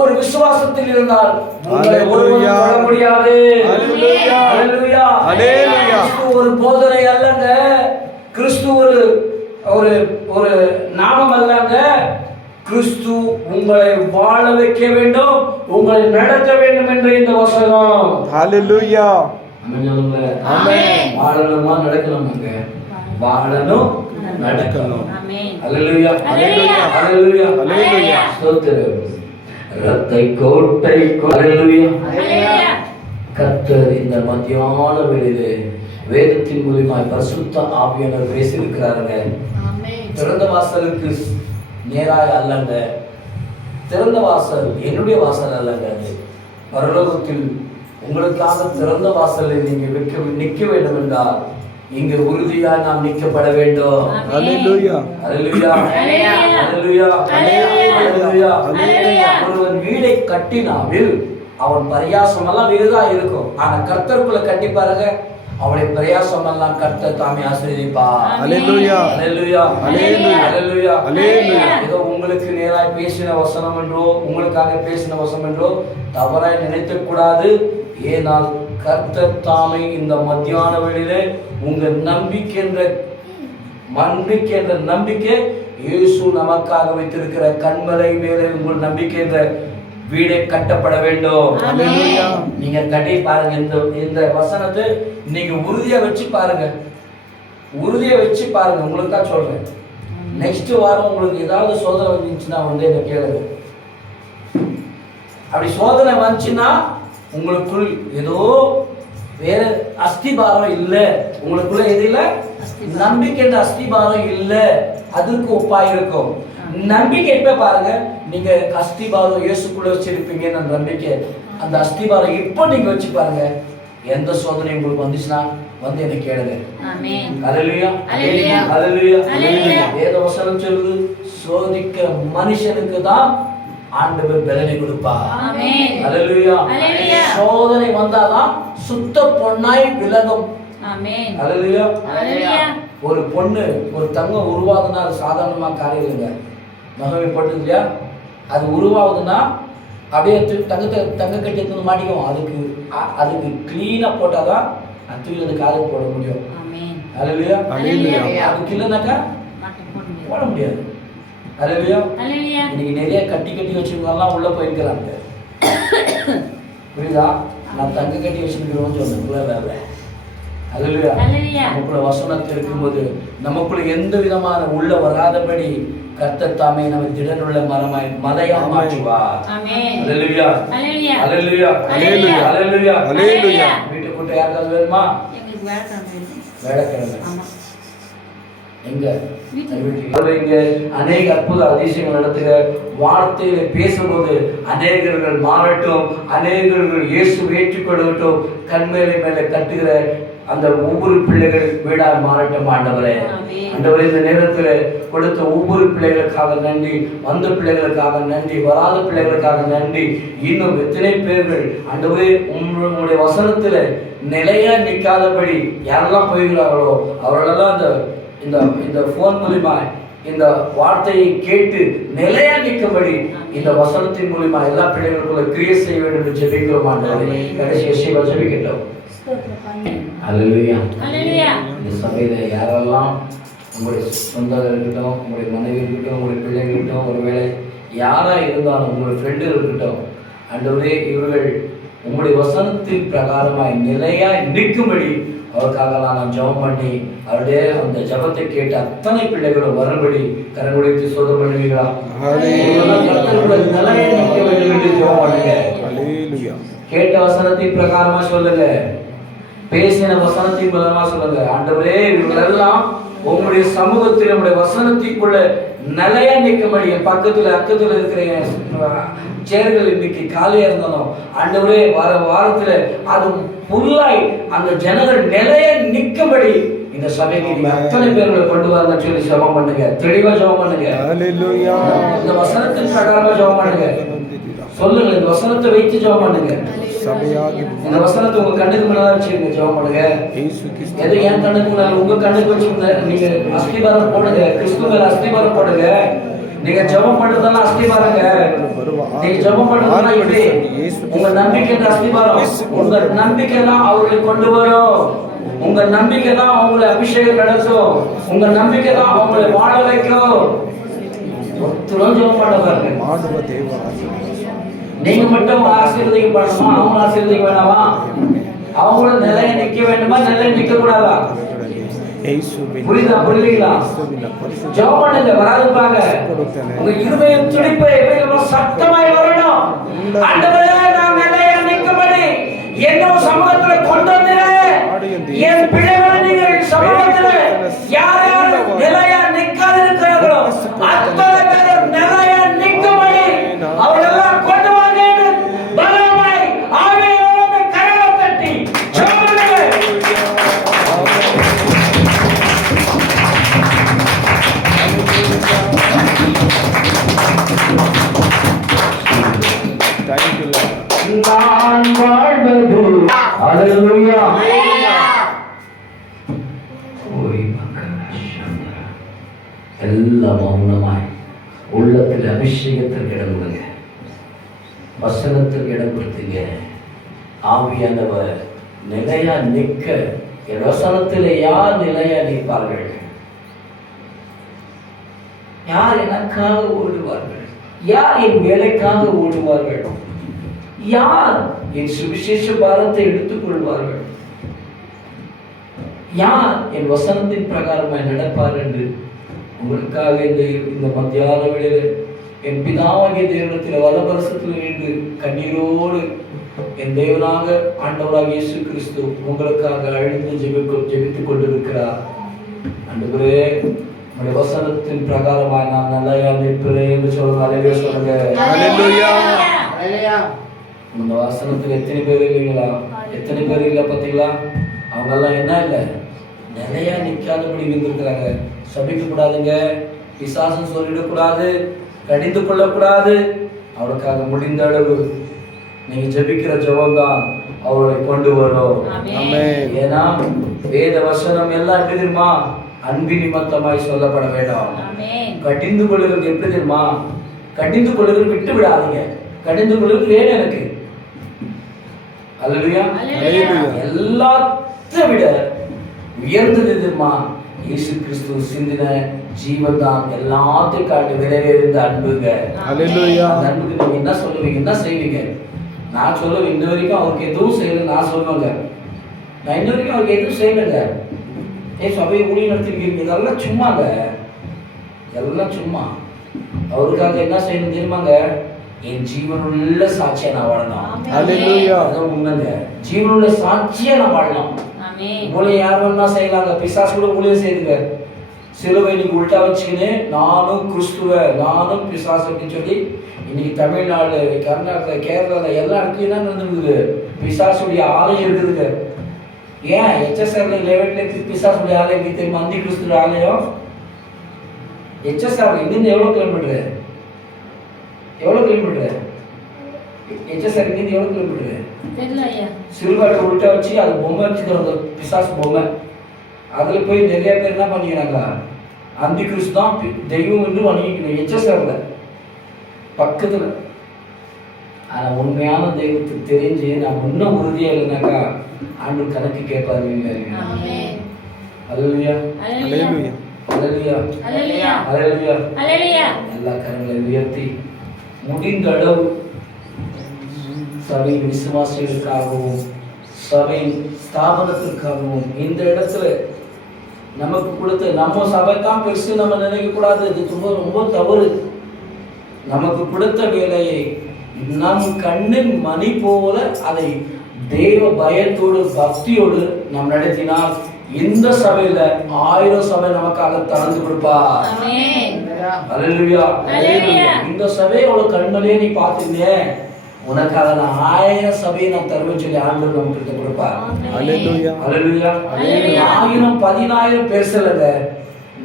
ஒரு விசுவாசத்தில் இருந்தால் உங்களை ஒருவரும் தொட முடியாது. அல்லேலூயா அல்லேலூயா அல்லேலூயா. கிறிஸ்து ஒரு போதனை அல்லங்க, கிறிஸ்து ஒரு ஒரு ஒரு நாமம் அல்லங்க. கிறிஸ்து உங்களை வாழ வைக்க வேண்டும், உங்களை நடத்த வேண்டும் என்ற இந்த வசனம். அல்லேலூயா ஆமென். வாழணுமா நடக்கணுமாங்க? வாழணும் நடக்கணும். அல்லேலூயா அல்லேலூயா அல்லேலூயா அல்லேலூயா. ஸ்தோத்திரம். இரட்டை கோட்டை. அல்லேலூயா அல்லேலூயா. கர்த்தர் இந்த மத்தியான வேளையிலே வேதத்தின் மூலமாய் பரிசுத்த ஆவியானவர் பேசியிருக்கிறாருங்க. திறந்த வாசலுக்கு நேராக அல்லங்க, திறந்த வாசல் என்னுடைய வாசல் அல்லங்க, பரலோகத்தில் உங்களுக்காக திறந்த வாசலை நீங்க நிற்க வேண்டும் என்றால் இங்கு உறுதியா நாம் நிற்கப்பட வேண்டும். Hallelujah. அல்லேலூயா, அல்லேலூயா, அல்லேலூயா. ஒருவன் வீடை கட்டினாவில் அவன் பிரயாசம் எல்லாம் விருதா இருக்கும். ஆனா கர்த்தருக்குள்ள கட்டி பாருங்க, அவனுடைய பிரயாசம் எல்லாம் கர்த்தர் தாமே ஆசீர்வதிப்பார். Hallelujah. அல்லேலூயா, Hallelujah. அல்லேலூயா, Hallelujah. ஏதோ உங்களுக்கு நேராய் பேசின வசனம் என்றோ உங்களுக்காக பேசின வசனம் என்றோ தவறாய் நினைக்க கூடாது. ஏனால் கர்த்தர் தாமே இந்த மத்தியான வேளையிலே உங்க நம்பிக்கை என்ற நம்பிக்கை இயேசு நமக்காக வைத்திருக்கிற கண்மலை மேலே உங்கள் நம்பிக்கை என்ற வீடை கட்டப்பட வேண்டும். நீங்க கட்டி பாருங்க. இந்த வசனத்தை நீங்க உறுதியா வச்சு பாருங்க, உறுதியா வச்சு பாருங்க. உங்களுக்கு தான் சொல்றேன். நெக்ஸ்ட் வாரம் உங்களுக்கு ஏதாவது சோதனை வந்துச்சுன்னா வந்து என்ன கேளுங்க. அப்படி சோதனை வந்துச்சுன்னா உங்களுக்குள் ஏதோ வேற அஸ்திபாரம் இல்லை, உங்களுக்குள்ள எது இல்லை, நம்பிக்கை அஸ்திபாரம் இல்லை. அதுக்கு ஒப்பாய் இருக்கும் நம்பிக்கை. எப்ப பாருங்க, நீங்க அஸ்திபாரம் இயேசுக்குள்ள வச்சிருப்பீங்க அந்த நம்பிக்கை. அந்த அஸ்திபாரம் இப்போ நீங்க வச்சு பாருங்க. எந்த சோதனை உங்களுக்கு வந்துச்சுன்னா வந்து என்ன கேளுங்க. அல்லேலூயா, அல்லேலூயா, அல்லேலூயா. வேத வசனம் சொல்லுது, சோதிக்கிற மனுஷனுக்கு தான் ஆண்டவர் பலனை கொடுப்பார். அல்லேலூயா. சோதனை வந்தாதான் சுத்த பொன்னாய் விலகும். அல்லேலூயா. ஒரு பொண்ணு ஒரு தங்கம் உருவாகுதுன்னா அது சாதாரணமா காரியம் இல்லைங்க. மகவை போட்டது இல்லையா, அது உருவாகுதுன்னா அப்படியே தங்க கட்டி எடுத்து மாட்டிக்கும். அதுக்கு கிளீனா போட்டாதான் அது காலுக்கு போட முடியும். அல்லேலூயா. அதுக்கு இல்லைனாக்கா போட முடியாது. அல்லேலூயா. இன்னைக்கு நிறைய கட்டி வச்சுருக்கவங்க எல்லாம் உள்ள போயிருக்கிறாங்க. புரியுதா? நான் தங்க கட்டி வச்சுருக்கிறோம்னு சொன்னேன். அல்லேலூயா. நமக்குள்ள வசனத்தை இருக்கும்போது நமக்குள்ள எந்த விதமான உள்ள வராதபடி கர்த்தர் தாமே நம்ம திடனுள்ள மரமாய் மலையா மாற்றுவார். அல்லேலூயா, அல்லேலூயா, அல்லேலூயா, அல்லேலூயா, அல்லேலூயா. வீட்டுக்குள்ள யாருக்காவது வேணுமா? வேலைக்கிழமை எங்க இங்க அநேக அற்புத அதிசயங்கள் நடத்துக. வார்த்தையில பேசும்போது அநேகர்கள் மாறட்டும், அநேகர்கள் இயேசு ஏற்றுக்கொள்ளட்டும். கண்மேலை மேல கட்டுகிற அந்த ஒவ்வொரு பிள்ளைகள் வீடா மாறட்டும். ஆண்டவரே, ஆண்டவரே, இந்த நேரத்தில் கொடுத்த ஒவ்வொரு பிள்ளைகளுக்காக நன்றி, வந்த பிள்ளைகளுக்காக நன்றி, வராத பிள்ளைகளுக்காக நன்றி. இன்னும் எத்தனை பேர்கள் ஆண்டவரே உங்களுடைய வசனத்துல நிலையா நிற்காதபடி யாரெல்லாம் போகிறார்களோ அவர்களெல்லாம் இந்த போன் மூலியமா இந்த வார்த்தையை கேட்டு நிலையா நிற்கும்படி இந்த வசனத்தின் மூலியமா எல்லா பிள்ளைகளுக்குள்ள கிரியை செய்ய வேண்டும் என்று ஜெபிக்கிறோம். ஆண்டவரே, கடைசி ஜெபிக்கிட்டோம். அல்லேலூயா. இந்த சபையில யாரெல்லாம் உங்களுடைய சொந்தங்கள் இருக்கட்டும், உங்களுடைய மனைவி இருக்கட்டும், உங்களுடைய பிள்ளைகள் இருக்கட்டும், ஒருவேளை யாரா இருந்தாலும் உங்களுடைய ஃப்ரெண்டுகள் இருக்கட்டும், ஆண்டவரே இவர்கள் உங்களுடைய வசனத்தின் பிரகாரமாய் நிலையாய் நிற்கும்படி அவருக்காக நான் ஜெபம் பண்ணி அவருடைய அந்த ஜெபத்தை கேட்டு அத்தனை பிள்ளைகளும் வரும்படி கரங்குடித்து சோதனை பண்ணுவீங்களா? நிலையை நிற்க வேண்டும் என்று ஜெபம் பண்ணுங்க. கேட்ட வசனத்தின் பிரகாரமா சொல்லுங்க, பேசின வசனத்தின் மூலமா சொல்லுங்க. ஆண்டவரே, இவங்களெல்லாம் உங்களுடைய சமூகத்தில் உங்களுடைய வசனத்திற்குள்ள நிலையா நிற்கும்படி பக்கத்துல அக்கத்துல இருக்கிற சேர்கள் இன்னைக்கு காலியா இருந்தாலும் ஆண்டவரே வர வாரத்துல அது புல்லாய் அந்த ஜனங்கள் நிலைய நிற்கும்படி இந்த சபைக்கு அத்தனை பேர்களை கொண்டு வரங்க சொல்லி ஜெபம் பண்ணுங்க. தெளிவா ஜெபம் பண்ணுங்க. இந்த வசனத்தின் பிரகாரமா ஜெபம் பண்ணுங்க. சொல்லுங்க, இந்த வசனத்தை வைத்து ஜெபம் பண்ணுங்க. இந்த வசனத்தை உங்க கண்ணுக்கு முன்னாடி வச்சுருங்க, ஜெபம் பண்ணுங்க. எது என் கண்ணுக்கு முன்னாடி உங்க கண்ணுக்கு வச்சுருங்க. நீங்க அஸ்திபாரம் போடுங்க, கிறிஸ்துவ மேல அஸ்திபாரம் போடுங்க. நீங்க ஜெபம் பண்றதெல்லாம் அஸ்திபாரங்க. நீங்க ஜெபம் பண்றதெல்லாம் இப்படி உங்க நம்பிக்கை அஸ்திபாரம். உங்க நம்பிக்கை தான் அவர்களை கொண்டு வரும். உங்க நம்பிக்கை தான் அவங்களை அபிஷேகம் நடத்தும். உங்க நம்பிக்கை தான் அவங்களை வாழ வைக்கும். ஒருத்தரும் ஜெபம் பண்ண பாருங்க. நீங்க மட்டும் ஆசீர்வதிக்க பண்ணணுமா? அவங்க ஆசீர்வதிக்க வேண்டாமா? அவங்களோட நிலையை நிக்க வேண்டுமா? நிலையை நிக்க கூடாதா? புரியுதா? புரியுதுங்களா? ஜெபம் பண்ணுங்க. வராதுப்பாங்க. உங்க இருதய துடிப்பை சத்தமாய் வரணும். ஆண்டவரே, நான் நிலையை நிக்கும்படி என்ன சமூகத்துல கொண்டு வந்தேன். என் பிள்ளைகளை நீங்கள் சமூகத்துல யார் யார் நிலையா நிக்காது இருக்கிறார்களோ அத்தனை பேர் நிலையா நிக்கும்படி அவர்களெல்லாம் கொண்டு வாங்க. பலமாய் ஆவியோடு கரங்களை தட்டி ஜெபம் பண்ணுங்க. எல்லாம் மௌனமாய் உள்ளத்தில் அபிஷேகத்திற்கு இடம் கொடுங்க, வசனத்திற்கு இடம் கொடுத்தீங்க. ஆவியானவர் நிலையா நிற்க, என் வசனத்தில் யார் நிலையா நிற்பார்கள்? யார் எனக்காக ஓடுவார்கள்? யார் என் வேலைக்காக ஓடுவார்கள்? யார் என் சுவிசேஷ பாரத்தை எடுத்துக் கொள்வார்கள்? யார் என் வசனத்தின் பிரகாரமாய் நடப்பார் என்று உங்களுக்காக இந்த மத்தியான வேளையில் என் பிதாவாகிய தேவனத்தில் வலபரசத்தில் நின்று கண்ணீரோடு என் தேவனாக ஆண்டவராக இயேசு கிறிஸ்து உங்களுக்காக அழுந்து ஜெபித்துக் கொண்டிருக்கிறார். ஆண்டவரே, உங்களுடைய வசனத்தின் பிரகாரமாய் நான் நல்லா நிற்பேன் என்று சொல்லுங்க. அல்லேலூயா சொல்லுங்க. இந்த வசனத்தில் எத்தனை பேர் இல்லைங்களா? எத்தனை பேர் இல்லை பார்த்தீங்களா? அவங்கெல்லாம் என்ன இல்லை, நிறையா நிற்காதபடி இருந்திருக்கிறாங்க. சபிக்க கூடாதுங்க, பிசாசம் சொல்லிடக்கூடாது, கடிந்து கொள்ளக்கூடாது. அவளுக்காக முடிந்த அளவு நீங்க ஜெபிக்கிற ஜெபம்தான் அவளை கொண்டு வரும். ஏன்னா வேத வசனம் எல்லாம் எப்படி தெரியுமா? அன்பு நிமித்தமாய் சொல்லப்பட வேண்டாம். கடிந்து கொள்ளுகிறது எப்படி தெரியுமா? கடிந்து கொள்ளுகிறது விட்டு விடாதீங்க. கடிந்து கொள்ளுகிறது வேணும் எனக்கு. அல்லேலூயா. எல்லாத்தை விட உயர்ந்தது தெரியுமா? இயேசு கிறிஸ்து சிந்தின ஜீவன் தான் எல்லாத்தையும் காட்டி விளைவேறிந்த அன்புங்க. அல்லேலூயா. அந்த அன்புக்கு நீங்க என்ன சொல்லுவீங்க, என்ன செய்வீங்க? நான் சொல்லுவேன், இந்த வரைக்கும் அவருக்கு எதுவும் செய்யல. நான் சொல்லுவேங்க, நான் இந்த வரைக்கும் அவருக்கு எதுவும் செய்யலைங்க. சபையை ஊழி நடத்திருக்கீங்க, இதெல்லாம் சும்மாங்க, எல்லாம் சும்மா. அவருக்காக என்ன செய்யணும் தெரியுமாங்க? என் ஜீவனுள்ள சாட்சியா நான் வாழணும். அல்லேலூயா. அதான் உண்மைங்க, ஜீவனுள்ள சாட்சியா நான் வாழணும். ஊழியம் யார் வேணா செய்யலாங்க. பிசாசு கூட ஊழியம் செய்யுங்க. சிலுவை இன்னைக்கு உள்டா வச்சுக்கின்னு நானும் கிறிஸ்துவ, நானும் பிசாசு அப்படின்னு சொல்லி இன்னைக்கு தமிழ்நாடு, கர்நாடகா, கேரளால எல்லா இடத்துலையும் என்ன நடந்துருக்குது? பிசாசுடைய ஆலயம் இருக்குதுங்க. ஏன் HSRல 11 பிசாசுடைய ஆலயம் தெரியுமா? அந்தி கிறிஸ்துவ ஆலயம். HSR இங்கிருந்து எவ்வளவு கிலோமீட்டர்? எவ்வளவு கிலோமீட்டர்? HSR இங்கிருந்து எவ்வளவு கிலோமீட்டர்? சில்வர் உள்டா வச்சு அது பொம்மை வச்சு பிசாசு பொம்மை. அதுல போய் நிறைய பேர் என்ன பண்ணிக்கிறாங்க? அந்தி கிறிஸ்து தான் தெய்வம் என்று வணங்கிக்கணும். HSRல பக்கத்துல. ஆனா உண்மையான தெய்வத்துக்கு தெரிஞ்சு நான் இன்னும் உறுதியா இல்லைனாக்கா ஆண்டு கணக்கு கேட்பாருங்க. அல்லேலூயா. அல்லேலூயா. அல்லேலூயா. அல்லேலூயா. அல்லேலூயா. அல்லேலூயா. எல்லா கரங்களை உயர்த்தி முடிந்த அளவு சபையின் விசுவாசிகளுக்காகவும் சபையின் ஸ்தாபனத்திற்காகவும் இந்த இடத்துல நமக்கு கொடுத்த நம்ம சபை தான் பெருசு நம்ம நினைக்க கூடாது. இது ரொம்ப தவறு. நமக்கு கொடுத்த வேலையை நம் கண்ணின் மணி போல அதை தேவ பயத்தோடு பக்தியோடு நாம் நடத்தினால் இந்த சபையில 1000 சபை நமக்காக திறந்து கொடுப்பார். அல்லேலூயா. இந்த சபையை அவ்வளவு கண்மலையே நீ பார்த்துங்க, உனக்காக நான் 1000 சபையை நான் தருவேன் சொல்லி ஆண்டவர் நமக்கு கொடுப்பார். அல்லேலூயா. அல்லேலூயா. 1000 10,000 பேர் சொல்லுங்க,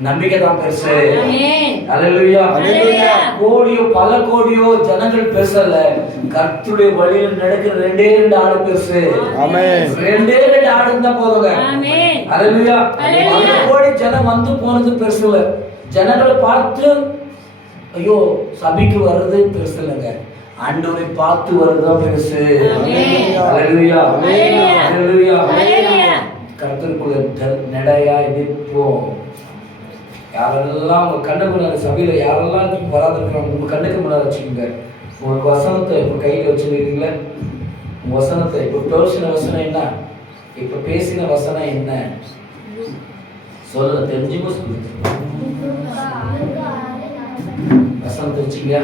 நம்பிக்கை தான் பெருசு. அல்லேலூயா. அல்லேலூயா. கோடியோ பல கோடியோ ஜனங்கள் பேசல, கர்த்தருடைய வழியில் நடக்கிற 2 ஆடு பெருசு. ஆமென். 2 ஆடு இருந்தா போதுங்க. ஆமென். அல்லேலூயா. பல கோடி ஜனம் வந்து போனது பெருசு இல்ல. ஜனங்களை பார்த்து ஐயோ சபைக்கு வர்றது பெருசு இல்லைங்க, ஆண்டவரை பார்த்து வர்றதுதான் பெருசு. அல்லேலூயா. அல்லேலூயா. கர்த்தருக்குள்ள நடையா நிற்போம். யாரெல்லாம் உங்க கண்ணுக்கு முன்னாடி சபையில யாரெல்லாம் நீங்க வராது இருக்கிறாங்க, உங்க கண்ணுக்கு முன்னாடி வச்சுக்கோங்க. உங்களுக்கு வசனத்தை இப்ப கையில வச்சுருக்கீங்களா? உங்க வசனத்தை இப்ப பேசின வசனம் என்ன, இப்ப பேசின வசனம் என்ன சொல்ல தெரிஞ்சுக்கோ. வசனத்தை வச்சுங்க,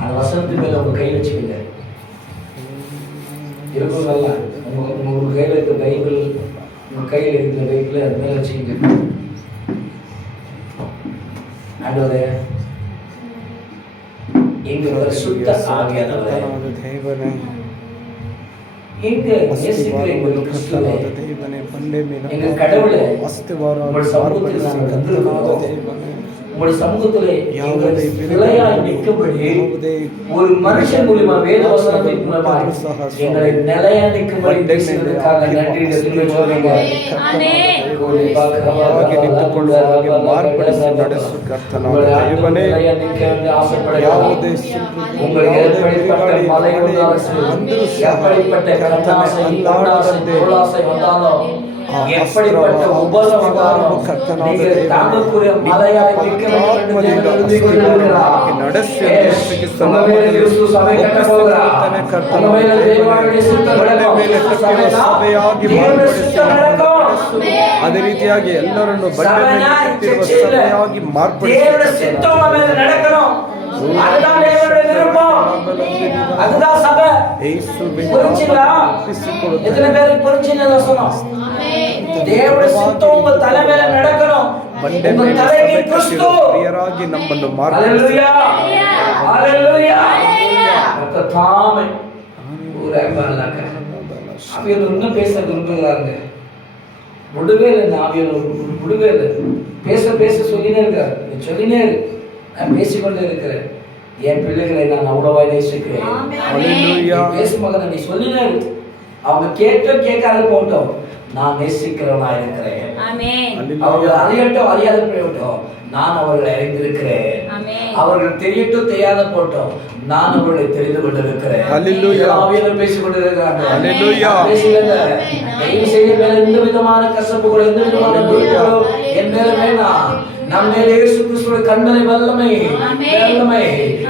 அந்த வசனத்துக்கு மேல உங்க கையில் வச்சுக்கோங்க. இருக்குங்களா? உங்க கையில இருக்கிற பைபிள், உங்க கையில் இருக்கிற பைபிள் அது மேல வச்சுக்கோங்க. ஆண்டவரே, எங்களோட சுத்த ஆவியானவரே, எங்க நேசிக்கிற எங்கள் கிறிஸ்துவே, எங்க கடவுளே, உங்கள் சமூகத்தில் நாங்கள் வந்திருக்கிறோம். உங்களுடைய சமூகத்திலே நிலையாய் நிற்கும்படி ஒரு மனுஷன் மூலமா வேத வசனத்தின் மூலமா எங்களை நிலையா நிற்கும்படி பேசுவதற்காக நன்றி சொல்லுங்க. ಹಾಗೆ ನಿಂತುಕೊಳ್ಳುವ ಹಾಗೆ ಮಾರ್ಪಡಿಸಿ ನಡೆಸು ಕರ್ತನಾದ ದೇವನೇ. ಯಾವುದೇ ಅಂದರೂ எப்படிப்பட்ட உபலவந்தாலும் நீங்கள் தாங்கக்கூடிய மலையாய் நிற்க வேண்டும் என்று சொல்லியிருக்கிறார். உங்கள் கிறிஸ்து சபை கட்ட போகிறார். உங்கள் மேல் தேவனுடைய சித்தம் நடக்கும். தேவனுடைய சித்தம் நடக்கும். ಅದೇ ರೀತಿಯಾಗಿ ಎಲ್ಲರನ್ನು ಸಭೆಯಾಗಿ ಮಾರ್ಪಡಿಸಿ தேவனுடைய சித்தம் உங்கள் மேல் நடக்கணும். அதுதான் தேவனுடைய விருப்பம். அதுதான் சபை. புரிஞ்சுங்களா? எத்தனை பேருக்கு புரிஞ்சுன்னு சொன்னோம்? தேவனுடைய சித்தம் உங்க தலைமையில நடக்கணும். உங்க தலைக்கு கிறிஸ்து ಪ್ರಿಯರಾಗಿ ನಮ್ಮನ್ನು ஹalleluya ஹalleluya கர்த்தாவே பூரா பாலக ஆவியானவர் இன்னும் பேச விரும்புகிறாங்க. விடவே இல்லை. ஆவியானவர் விடவே இல்லை. பேச பேச சொல்லினே இருக்கார். சொல்லினே இரு. நான் பேசிக்கொண்டே இருக்கிறேன். என் பிள்ளைகளை நான் அவ்வளவாய் நேசிக்கிறேன். பேசு மகனை நீ சொல்லினே இரு. அவங்க கேட்காத போட்டோம். நான் நேசிக்கிறவனா இருக்கிறேன். அவர்கள் அறியட்டும் அறியாத போட்டோம். நான் அவர்களை அறிந்திருக்கிறேன். அவர்கள் தெரியட்டும் தெரியாத போட்டோம். நான் அவர்களை தெரிந்து கொண்டிருக்கிறேன். ஆவியானவர் பேசிக் கொண்டிருக்கிறாங்க. எந்த விதமான கசப்புகள் எந்த விதமான என் மேல வேணாம். நம் மேல் இயேசு கிறிஸ்துவின் கண்மலை வல்லமை வல்லமை.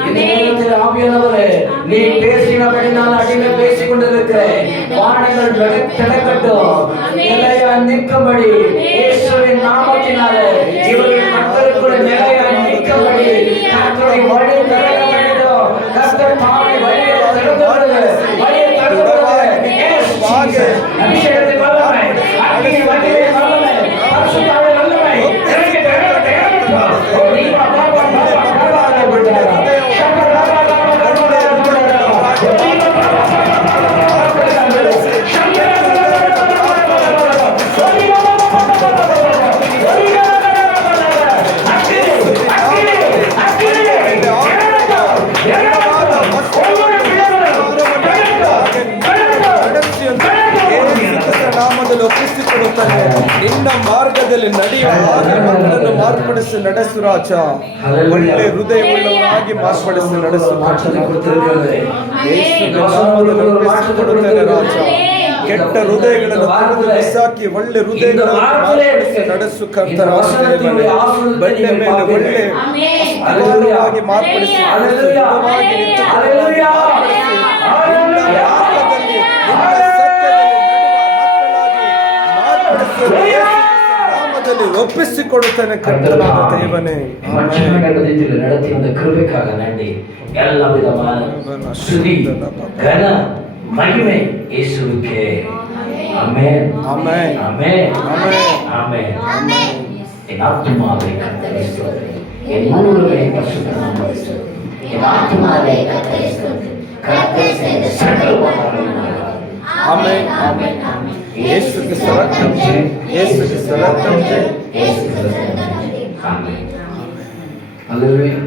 இந்த நேரத்தில் ஆவியானவரே நீ பேசினபடி நான் அடிமை பேசிக் கொண்டிருக்கிறேன். வானங்கள் திறக்கட்டும். நிலையா நிற்கும்படி இயேசுவின் நாமத்தினாலே இவர்கள் மக்களுக்குள்ள நிலையா நிற்கும்படி கர்த்தரை வழி திறக்க வேண்டும். கர்த்தர் தாமே வழியை திறந்து வழியை திறந்து அபிஷேகத்தை வல்லமை அக்னி வழியை வல்லமை பரிசுத்தாவின் வல்லமை ಒಪ್ಪಿಸಿಕೊಡುತ್ತಾನೆ. ನಿನ್ನ ಮಾರ್ಗದಲ್ಲಿ ನಡೆಯುವ ಹಾಗೆ ಮಕ್ಕಳನ್ನು ಮಾರ್ಪಡಿಸಿ ನಡೆಸು ರಾಜ. ಒಳ್ಳೆ ಹೃದಯವುಳ್ಳವರಾಗಿ ಮಾರ್ಪಡಿಸಿ ನಡೆಸು. ಒಪ್ಪಿಸಿಕೊಡುತ್ತಾನೆ ರಾಜ. ಕೆಟ್ಟ ಹೃದಯಗಳನ್ನು ಬಿಸಾಕಿ ಒಳ್ಳೆ ಹೃದಯಗಳನ್ನು ಮಾರ್ಪಡಿಸಿ ನಡೆಸು ಕರ್ತನಾದ ದೇವನೇ. ಬಂಡೆ ಮೇಲೆ ಒಳ್ಳೆ ಅಸ್ತವಾದವಾಗಿ ಮಾರ್ಪಡಿಸಿ ನಾಮದಲ್ಲಿ ಒಪ್ಪಿಸಿಕೊಡುತ್ತಾನೆ ಕರ್ತನಾದ ದೇವನೇ. நடத்தி வந்த கிருபைக்காக நன்றி. எல்லா விதமான ஸ்துதி கன மகிமை இயேசுவுக்கே. ஆமென் ஆமென் ஆமென் ஆமென் ஆமென். என் ஆத்துமாவே கர்த்தரை ஸ்தோத்திரி. என் முழுவதுமே பரிசுத்த நாமத்தை ஸ்தோத்திரி. என் ஆத்துமாவே கர்த்தரை ஸ்தோத்திரி. கர்த்தர் செய்த சகல உபகாரங்களுக்காக. ஆமென் ஆமென். இயேசுவுக்கு ஸ்தோத்திரம் செய். இயேசுவுக்கு ஸ்தோத்திரம் செய். ஆமென். ஹalleluya.